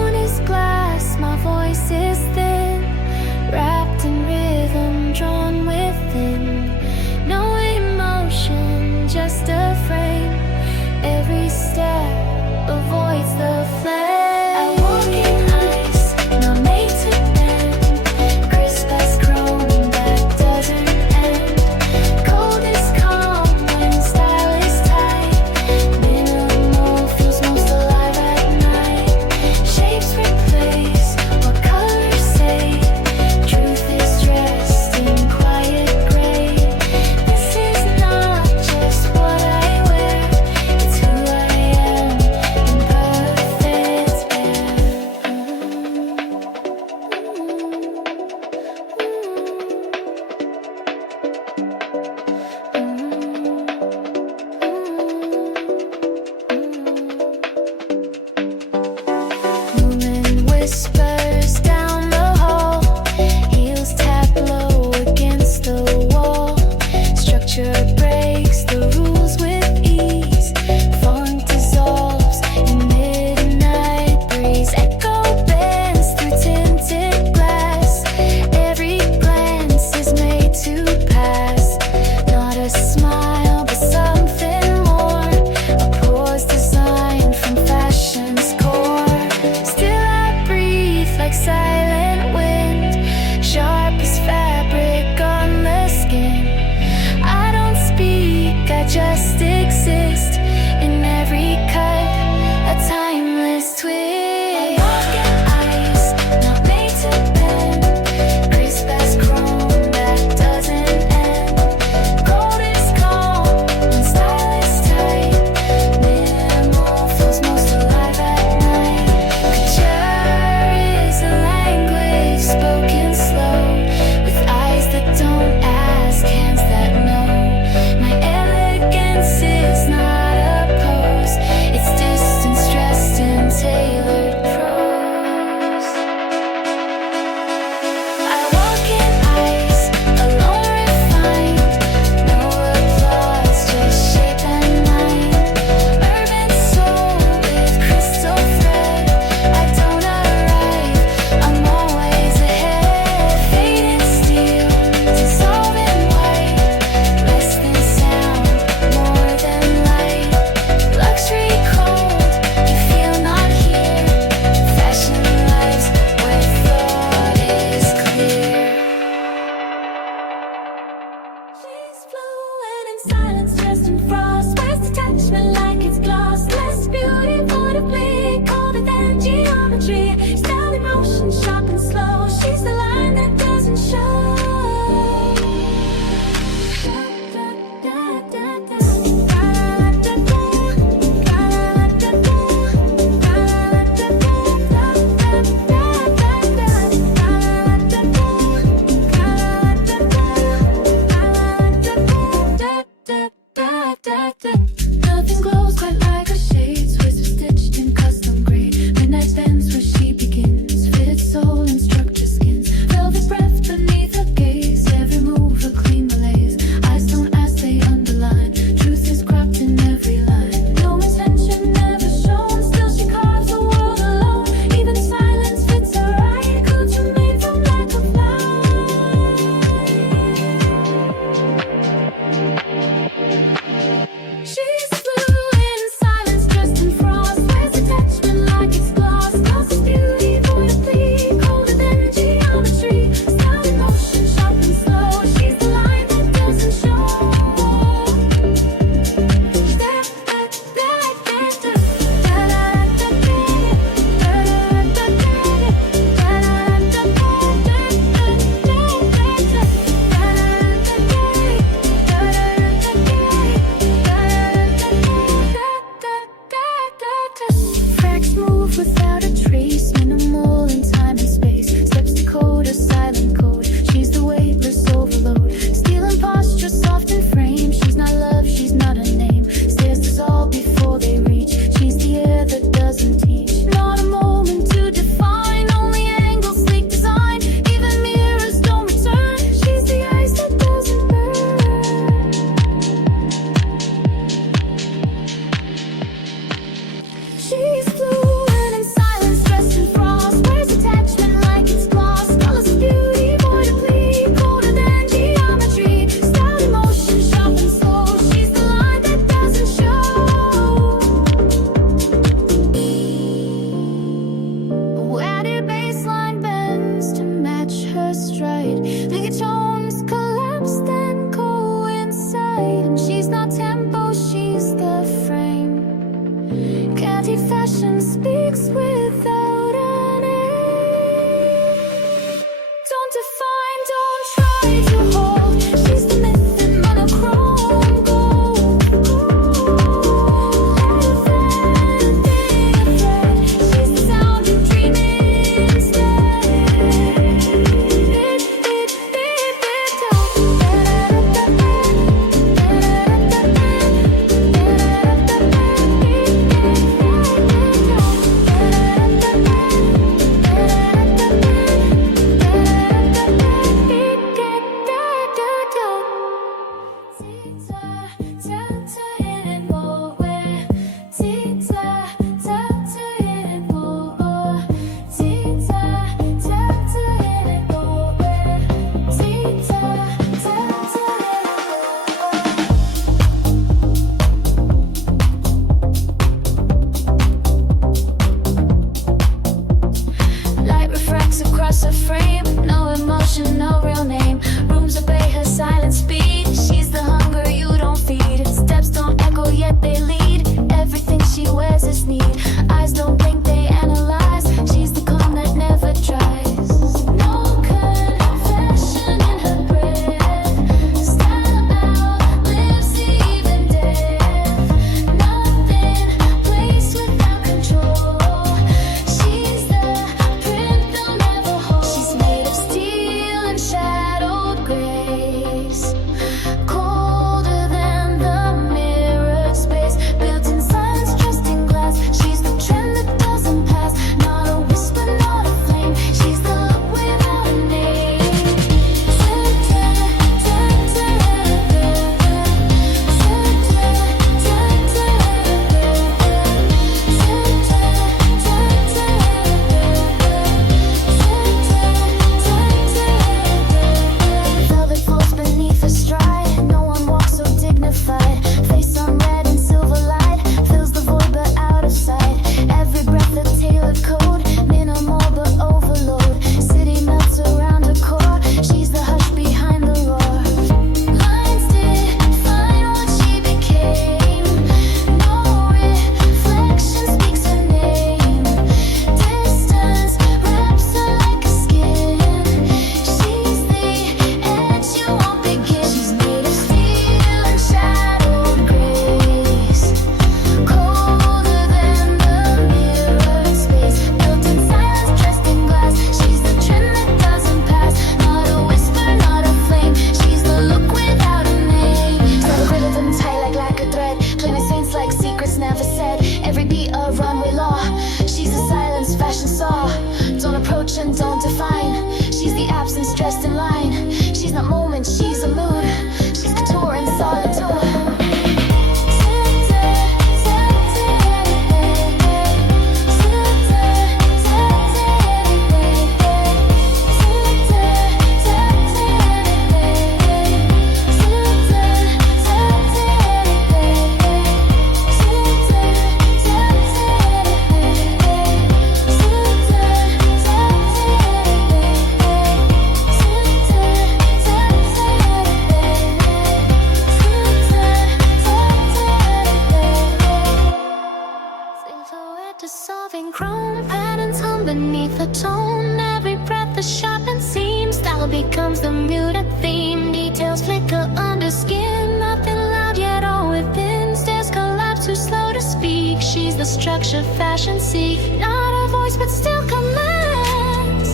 her underskin. Nothing loud yet all within. Stairs collapse, too slow to speak. She's the structure fashion seek. Not a voice but still commands.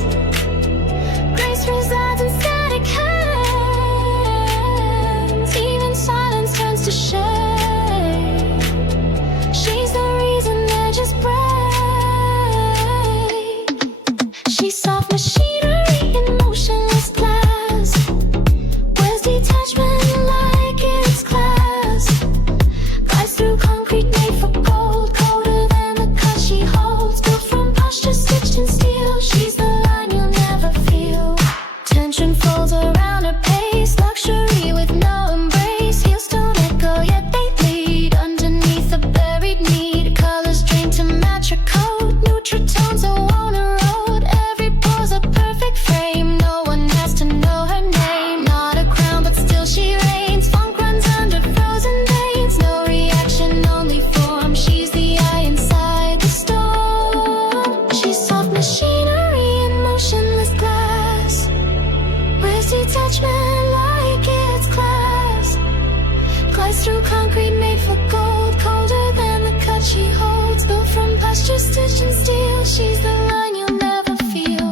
Grace resides in static hands. Even silence turns to shade. She's the reason they're just brave. She's soft machinery in motionless glass. Where's detachment like its class? Glides through concrete made for gold. Colder than the cut she holds. Built from posture stitched in steel. She's the line you'll never feel. Tension folds around her pace. Luxury with no embrace. Heels don't echo yet they bleed. Underneath a buried need. Colors drained to match her coat. Neutral tones are worn erode. Every pose a perfect frame. No one has to know her name. Not a crown but still she reigns. Funk runs under frozen veins. No reaction, only form. She's the eye inside the storm. She's soft machinery in motionless glass. Where's detachment like its class? Glides through concrete made for gold. Colder than the cut she holds. Built from posture stitched in steel. She's the line you'll never feel.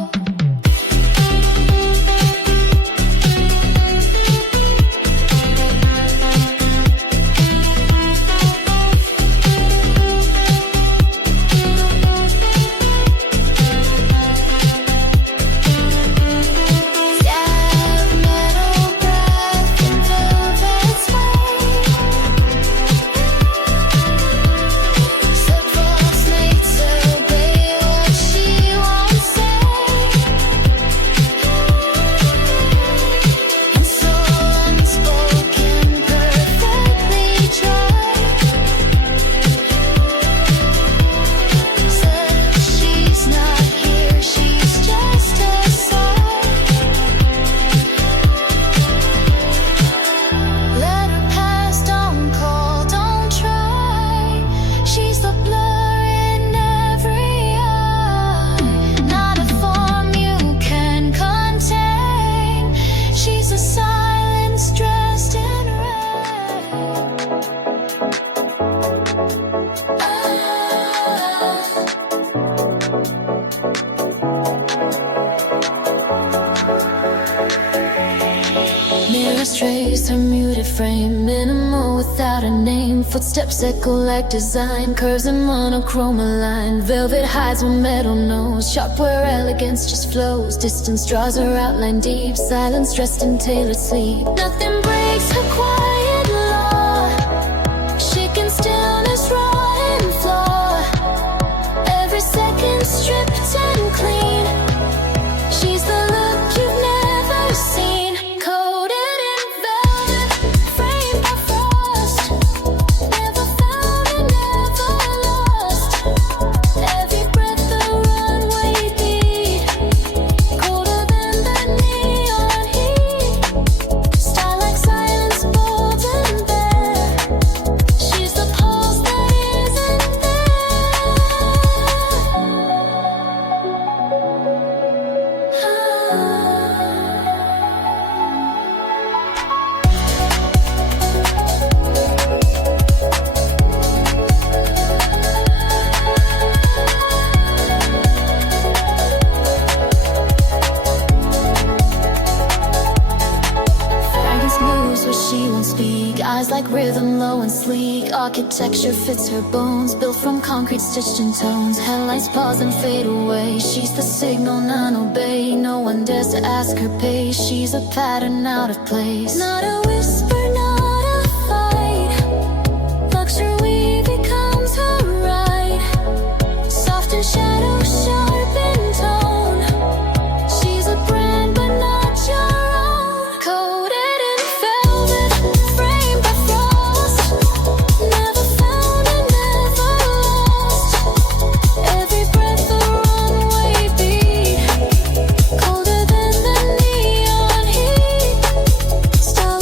Stab metal breath in velvet sway. Set false mates obey what she won't say. And so unspoken, perfectly dry. Said she's not here, she's just a sigh. Let her pass, don't call, don't try. She's the blur in every eye. Not a form you can contain. She's a silence dressed in red. Mirrors trace her muted frame. Minimal without a name. Footsteps echo like design. Curves in monochrome line. Velvet hides with metal nose. Sharp where elegance just flows. Distance draws her outline deep. Silence dressed in tailored sleep. Nothing breaks her quiet law. Shaken stillness raw and flaw. Every second stripped and clean. She's the look you've never seen. Coated in velvet, framed by frost. Never found and never lost. Every breath the runway beat. Colder than the neon heat. Style like silence, bold and bare. She's the pulse that isn't Fragrance moves where she won't speak. Eyes like rhythm, low and sleek. Architecture fits her bones. Built from concrete stitched in tones. Headlights pause and fade away. She's the signal, none obey. No one dares to ask her pace. She's a pattern out of place. Not a whisper, not a fight. Luxury becomes her right. Soft in shadow, sharp in tone. She's a brand but not your own. Coated in velvet, framed by frost. Never found and never lost. Every breath the runway beat. Colder than the neon heat. Style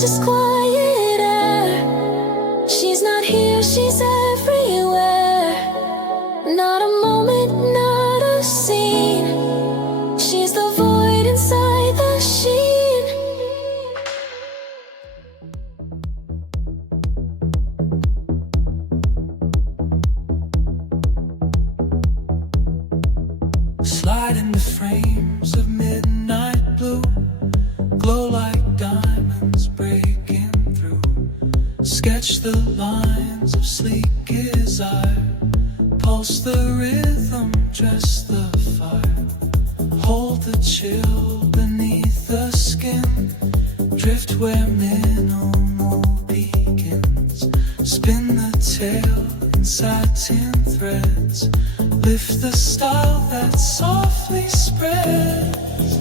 It's just quiet air. She's not here, she's everywhere. Not a moment, not a scene. She's the void inside the sheen. Slide into frames of midnight blue, glow like diamonds breaking through. Sketch the lines of sleek desire, pulse the rhythm, dress the fire. Hold the chill beneath the skin, drift where minimal begins. Spin the tail in satin threads, lift the style that softly spreads.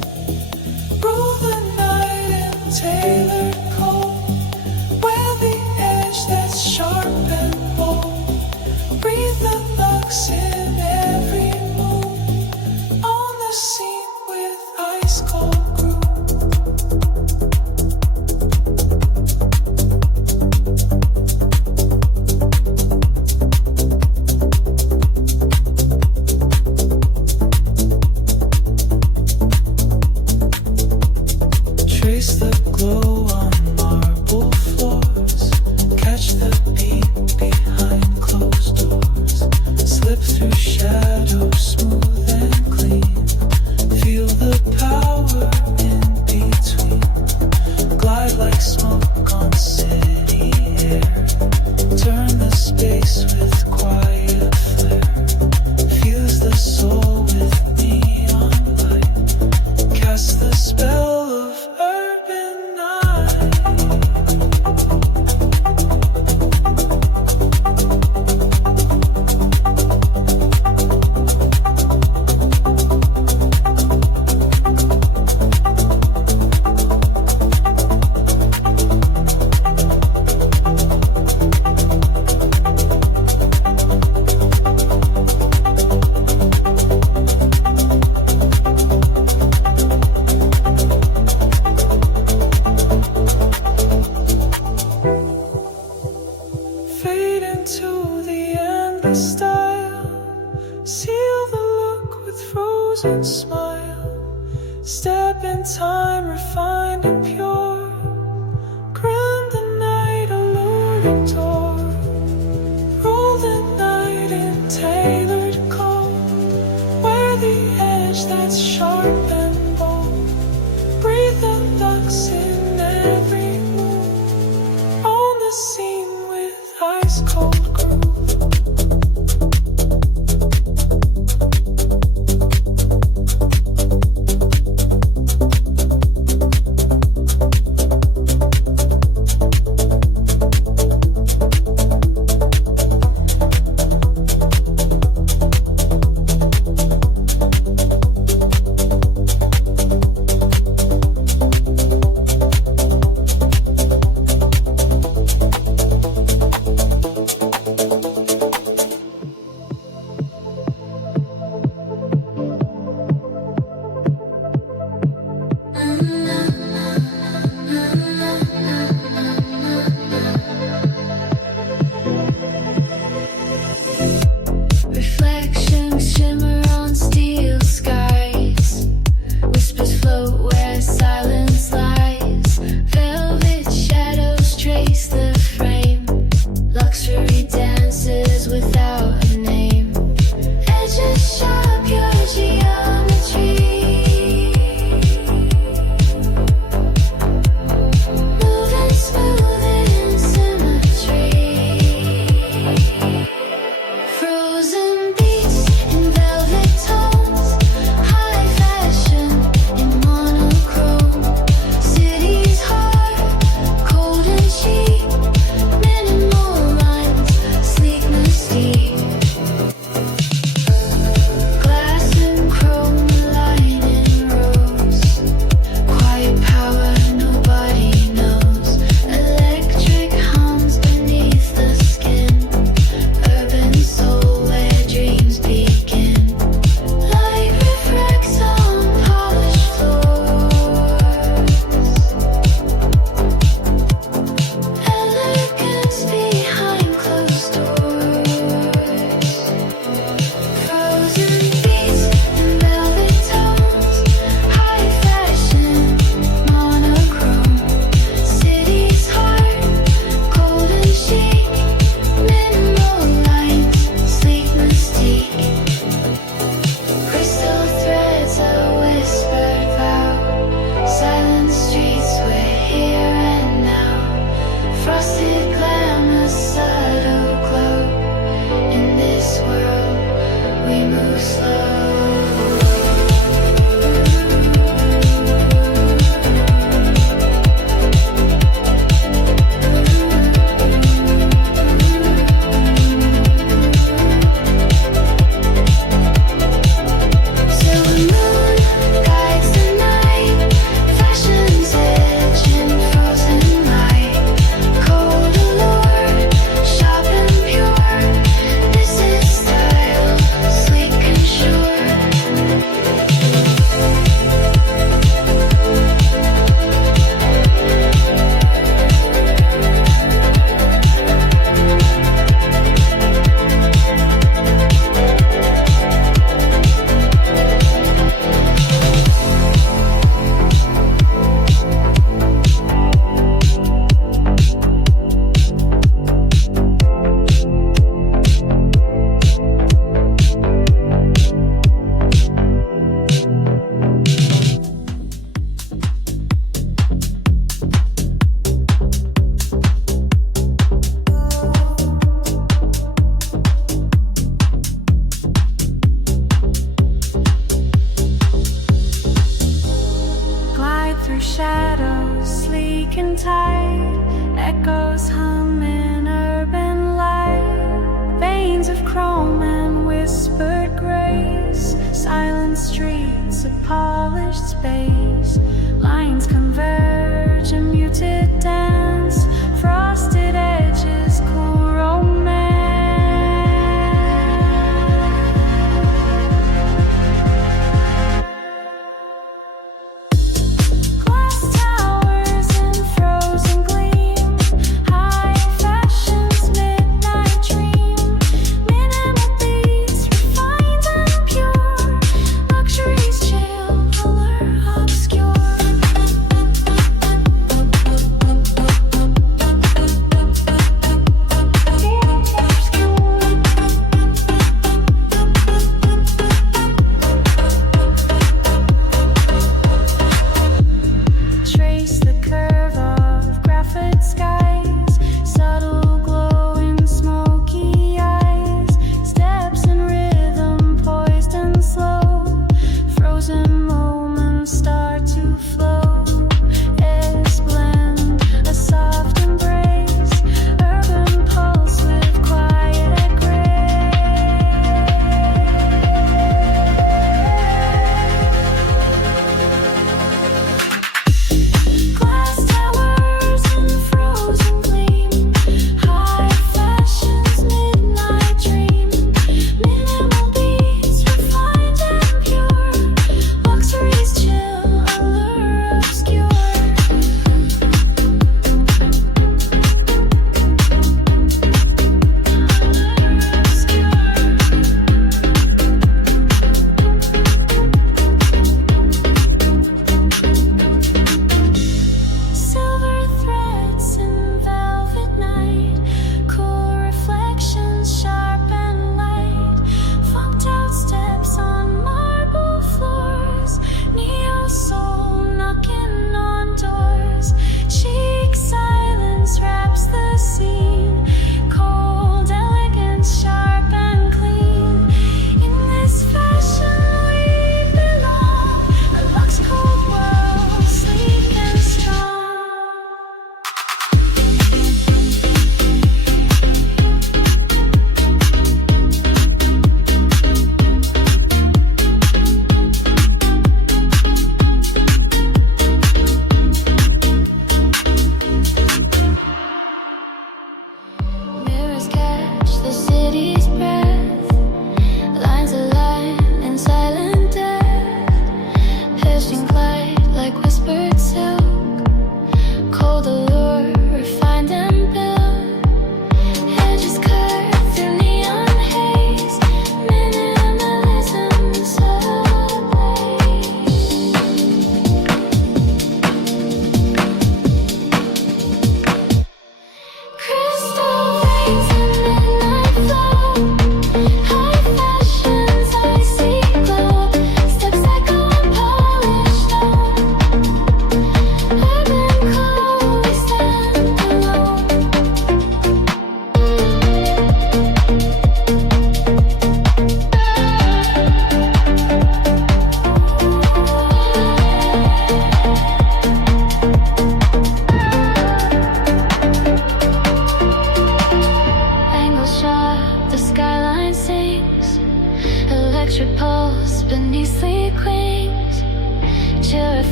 Rule the night in tailored cold, wear the edge that's sharp and bold. Breathe the lux in every move, on the scene with ice cold groove. Trace the glow on marble floors, catch the beat behind closed doors. Slip through shadows, smooth and clean. Feel the power in between. Glide like smoke on city air. Turn the space with quiet flair. Fuse the soul with neon light. Cast the spell of urban night. house, sleek and tight, echoes hum in urban light, veins of chrome and whispered grace, silent streets, a polished space, lines converge, a muted dance, frosted edges, cool romance. Glass towers in frozen gleam, high fashion's midnight dream, minimal beats, refined and pure, luxury's chill, allure obscure. Trace the curve of graphite skies, subtle glow in smoky eyes, steps in rhythm, poised and slow, frozen moments start to flow, airs blend, a soft embrace, urban pulse with quiet grace. Glass tower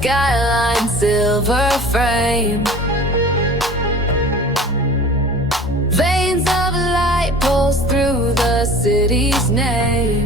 skyline, silver frame. Veins of light pulse through the city's name,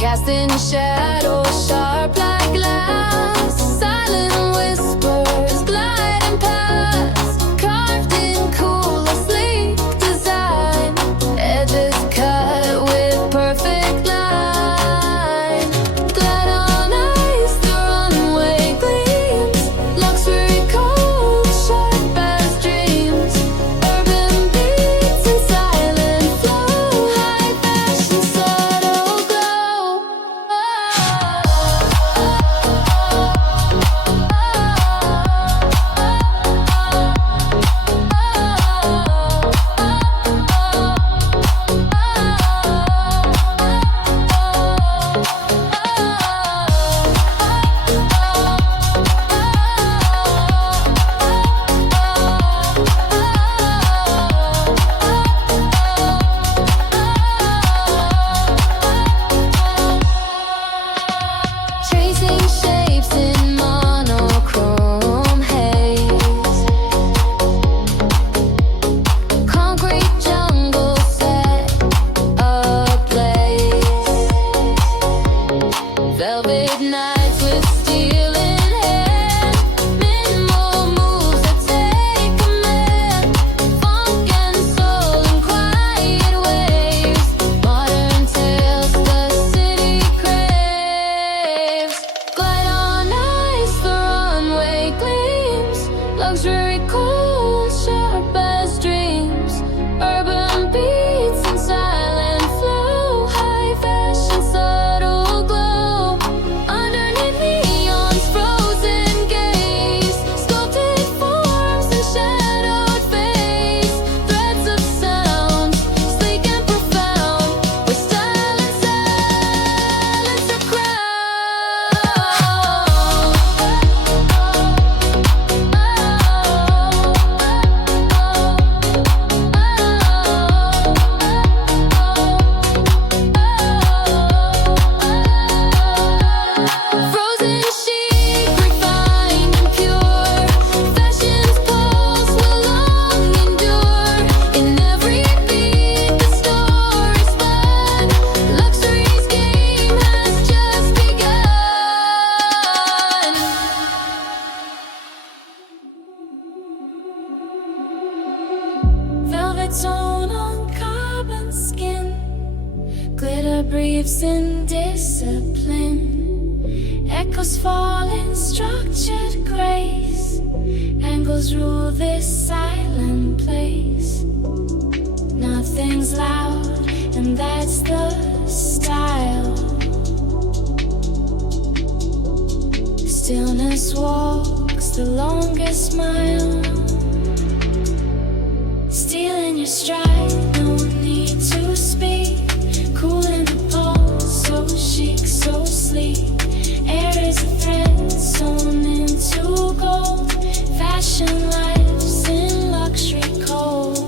casting shadows sharp like glass. Silent whispers gliding past, carved in cool sleek design. Edges cut with perfect line. Glide on ice, the runway gleams. Luxury cold, sharp as dreams. Urban beats and silent flow. High fashion, subtle glow. Tracing shapes in monochrome haze. Concrete jungle set ablaze. Velvet nights with steel in hand. Minimal moves that take command. Funk and soul in quiet waves. Modern tales the city craves. Glide on ice, the runway gleams. Luxury cold, sharp as dreams. Urban beats and silent flow. High fashion, subtle glow. Underneath neon's frozen gaze. Sculpted forms and shadowed face. Threads of sound, sleek and profound. With style and silence a crown. Frozen chic, refined and pure. Fashion's pulse will long endure. In every beat, the story's spun. Luxury's game has just begun. Velvet tone on carbon skin. Glitter breathes in discipline. Echoes fall in structured grace. Angles rule this silent place. Nothing's loud, and that's the style. Stillness walks the longest mile. Stealing your stride, no need to speak. Cool in the pulse, so chic, so sleek. Air is a thread sewn into gold. Fashion lives in luxury cold.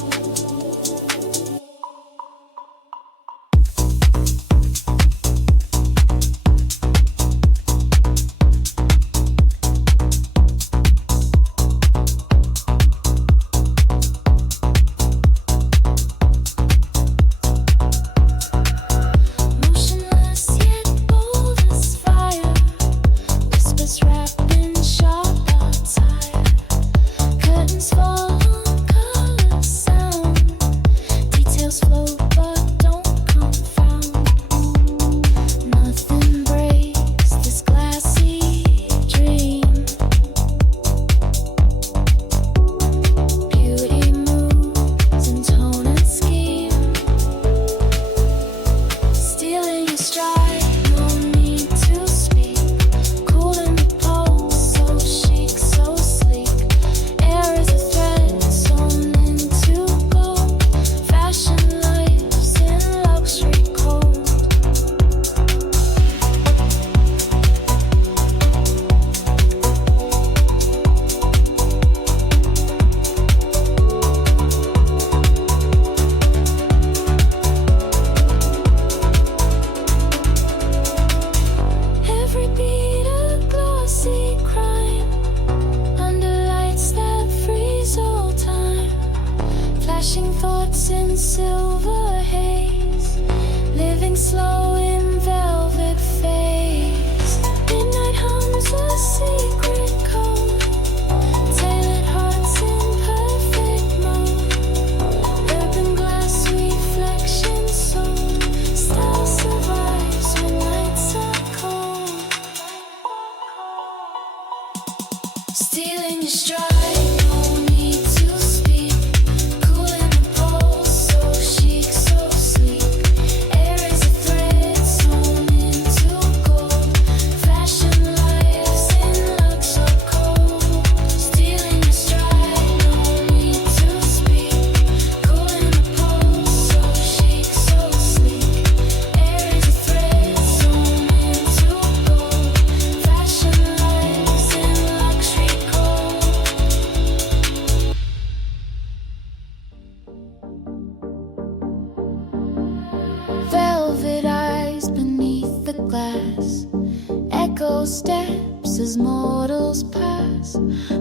steps as mortals pass.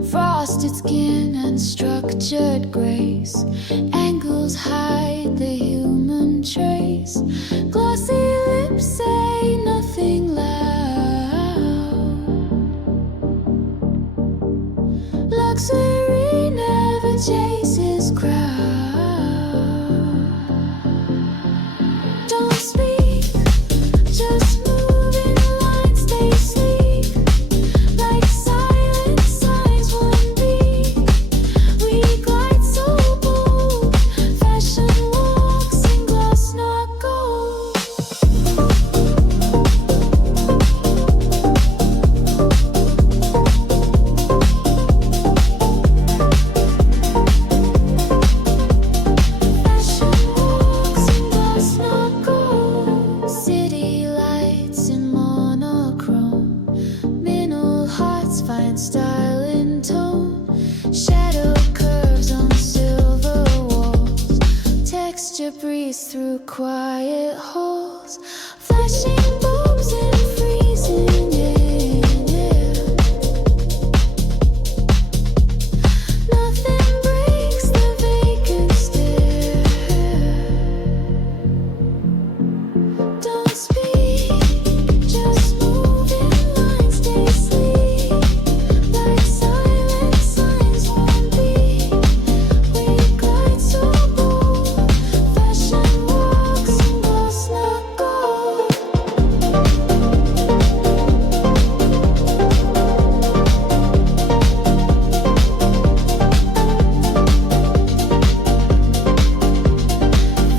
Frosted skin and structured grace. Angles hide the human trace. Glossy lips say nothing loud. Luxury never chases crowd. Don't speak, just move in lines, stay sleek. Like silent signs, one beat. We glide so bold. Fashion walks in glass, not gold. Fashion walks in glass, not gold. City lights in monochrome. Mineral hearts find style in tone. Shadow curves on silver walls. Texture breathes through quiet halls. Flashing bulbs in freezing air. Nothing breaks the vacant stare. Don't speak, just move in lines, stay sleek. Like silent signs, one beat. We glide so bold. Fashion walks in glass, not gold.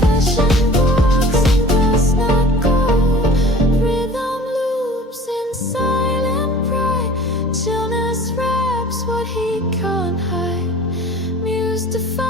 Fashion walks in glass, not gold. Rhythm loops in silent pride. Chillness wraps what he can't hide. Muse defines